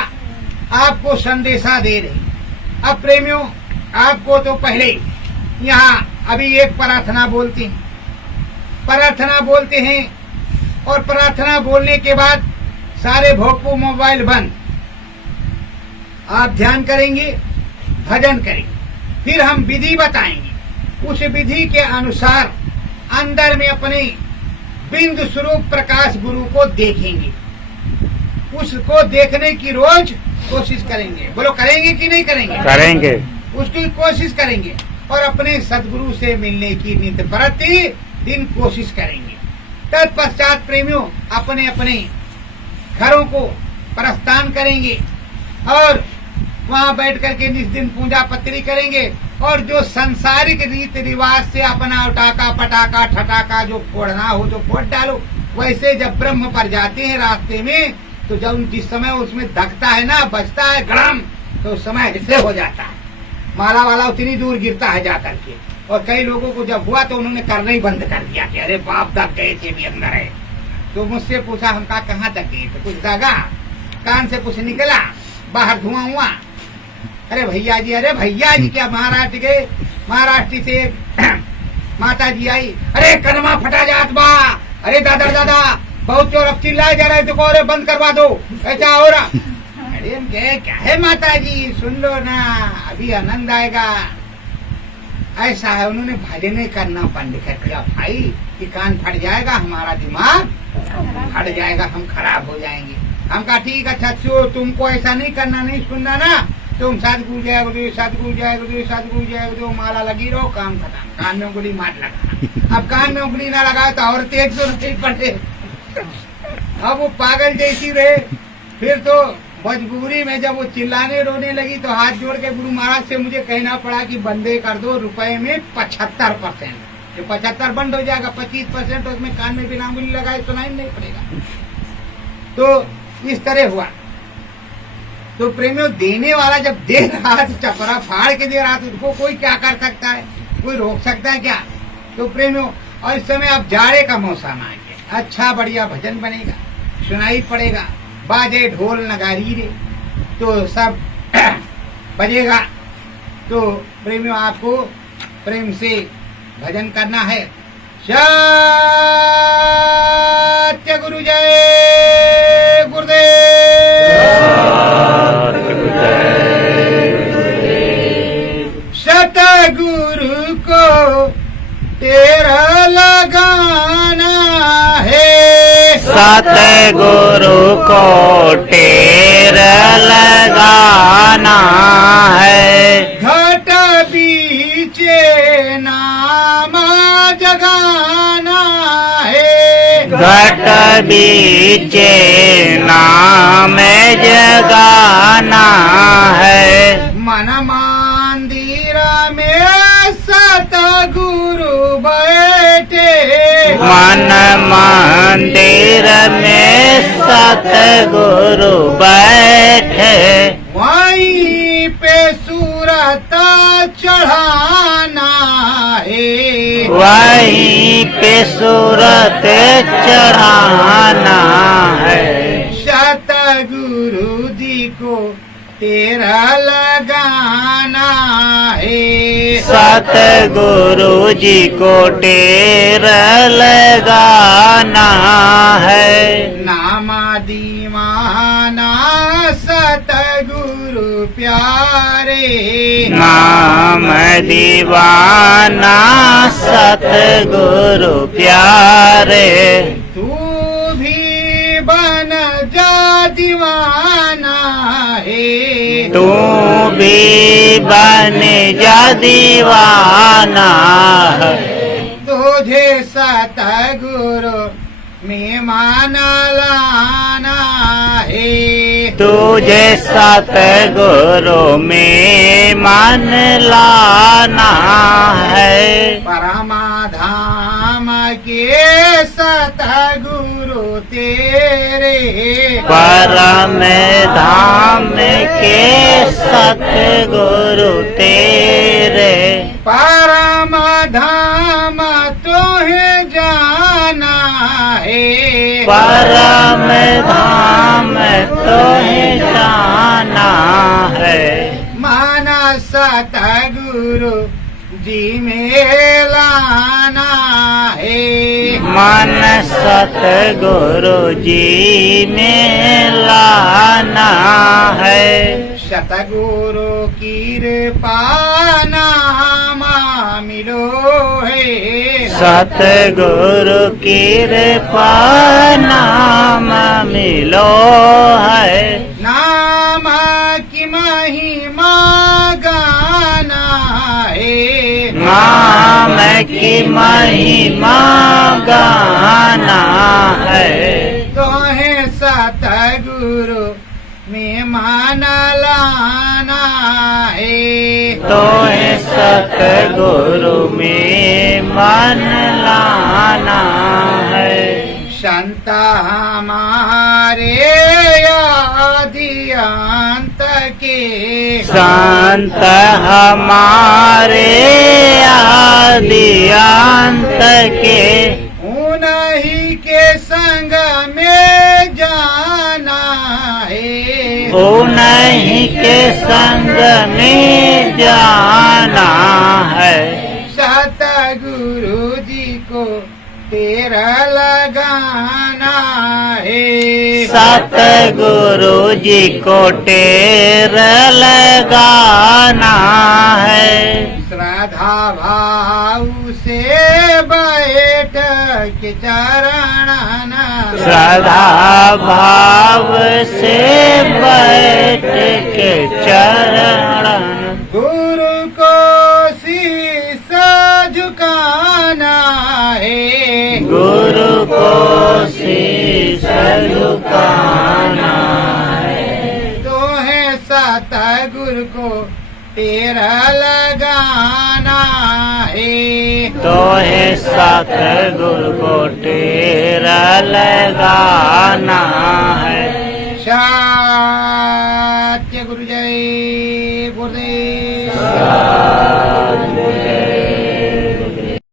आपको संदेशा दे रहे। अब प्रेमियों आपको तो पहले यहाँ अभी एक प्रार्थना बोलते हैं, प्रार्थना बोलते हैं और प्रार्थना बोलने के बाद सारे भोपू मोबाइल बंद, आप ध्यान करेंगे, भजन करेंगे, फिर हम विधि बताएंगे। उस विधि के अनुसार अंदर में अपने बिंदु स्वरूप प्रकाश गुरु को देखेंगे, उसको देखने की रोज कोशिश करेंगे। बोलो करेंगे कि नहीं करेंगे? करेंगे। उसकी कोशिश करेंगे और अपने सदगुरु से मिलने की नित्य प्रति दिन कोशिश करेंगे। तत्पश्चात प्रेमियों अपने अपने घरों को प्रस्थान करेंगे और वहाँ बैठ करके जिस दिन पूजा पत्री करेंगे और जो सांसारिक रीति रिवाज से अपना उटाका पटाका ठटाका जो फोड़ना हो तो फोड़ डालो। वैसे जब ब्रह्म पर जाते हैं रास्ते में तो जब जिस समय उसमें धकता है ना, बजता है गड़म, तो उस समय ऐसे हो जाता है, माला वाला उतनी दूर गिरता है जाकर के। और कई लोगों को जब हुआ तो उन्होंने करना ही बंद कर दिया कि अरे बाप दब गए थे भी अंदर है। तो मुझसे पूछा हम कहाँ तक गए थे, कुछ दागा कान से कुछ निकला, बाहर धुआं हुआ। अरे भैया जी क्या महाराष्ट्र गए, महाराष्ट्र से माता जी आई, अरे कनमा फटा जात बा, अरे दादा बहुत चोर अब चिल्लाए जा रहे थे, अरे बंद करवा दो, ऐसा हो रहा। अरे हम कहे क्या है माता जी, सुन लो ना, अभी आनंद आएगा। ऐसा है, उन्होंने भजन करना बंद कर दिया भाई कि कान फट जाएगा, हमारा दिमाग फट जाएगा, हम खराब हो जाएंगे। हम कहा ठीक अच्छा तुमको ऐसा नहीं करना, नहीं सुनना ना, तुम सदगुरु जय गुरुदेव, सदगुरु जय गुरुदेव, सदगुरु जय गुरुदेव माला लगी रहो, काम खत्म। कान में उंगली मार लगा। अब कान में उंगली ना लगाओ तो और तेज तो नहीं पड़े। अब वो पागल जैसी रहे। फिर तो मजबूरी में जब वो चिल्लाने रोने लगी तो हाथ जोड़ के गुरु महाराज से मुझे कहना पड़ा कि बंदे कर दो रुपए में 75%। ये 75 बंद हो जाएगा, 25% उसमें कान में बिना उंगली लगाए सुनाई नहीं पड़ेगा। तो इस तरह हुआ। तो प्रेमियों, देने वाला जब दे रहा तो चपरा फाड़ के दे रहा तो उसको कोई क्या कर सकता है, कोई रोक सकता है क्या? तो प्रेमियों, और इस समय अब जाड़े का मौसम आ गया, अच्छा बढ़िया भजन बनेगा, सुनाई पड़ेगा, बाजे ढोल नगारी रे तो सब बजेगा। तो प्रेमियों, आपको प्रेम से भजन करना है। सत्य गुरु जय गुरुदेव, सतगुरु को तेरा लगाना है, सतगुरु को टेरा लगाना है, घट बीचे नाम जगाना है, घट बीचे नाम जगाना है, मन मंदिर में सतगुरु बैठे, मन मंदिर में सतगुरु बैठे, वहीं पे सूरत चढ़ाना है, वहीं पे सूरत चढ़ाना है, सतगुरु जी को तेरा लगाना है, सतगुरु जी को टेरा लगाना है, नामा दीवाना सतगुरु प्यारे, नाम दीवाना सतगुरु प्यारे, तू भी बन जा दीवाना है, तू भी बन जा दीवाना है, तुझे सतगुरु में मान लाना है, तुझे सतगुरु में मन लाना है, परमाधाम के सतगुरु तेरे, परम धाम के सतगुरु तेरे, परम धाम तुहे जाना है, परम धाम तुहे जाना है, माना सतगुरु जी में लाना है, मन सतगुरु जी में लाना है, सतगुरु कृपा नाम मिलो है, सतगुरु कृपा नाम मिलो है, नाम की महिमा गाना है, नाम की महिमा गाना है, तोहे सतगुरु में मान लाना है, तोहे सतगुरु में मन लाना है, संत हमारे आदि अंत के, संत हमारे आदि अंत के, उन्हीं के संग में जाना है, उन्हीं के संग में जाना है, सतगुरु जी को तेरा लगाना है, सतगुरु जी को टेरा लगाना है, श्रद्धा भाव से बैठ के चरण, श्रद्धा भाव से बैठ के चरण, गुरु को शीश झुकाना है, गुरु को शीश टेरा लगाना है। तो है सतगुरु को टेरा लगाना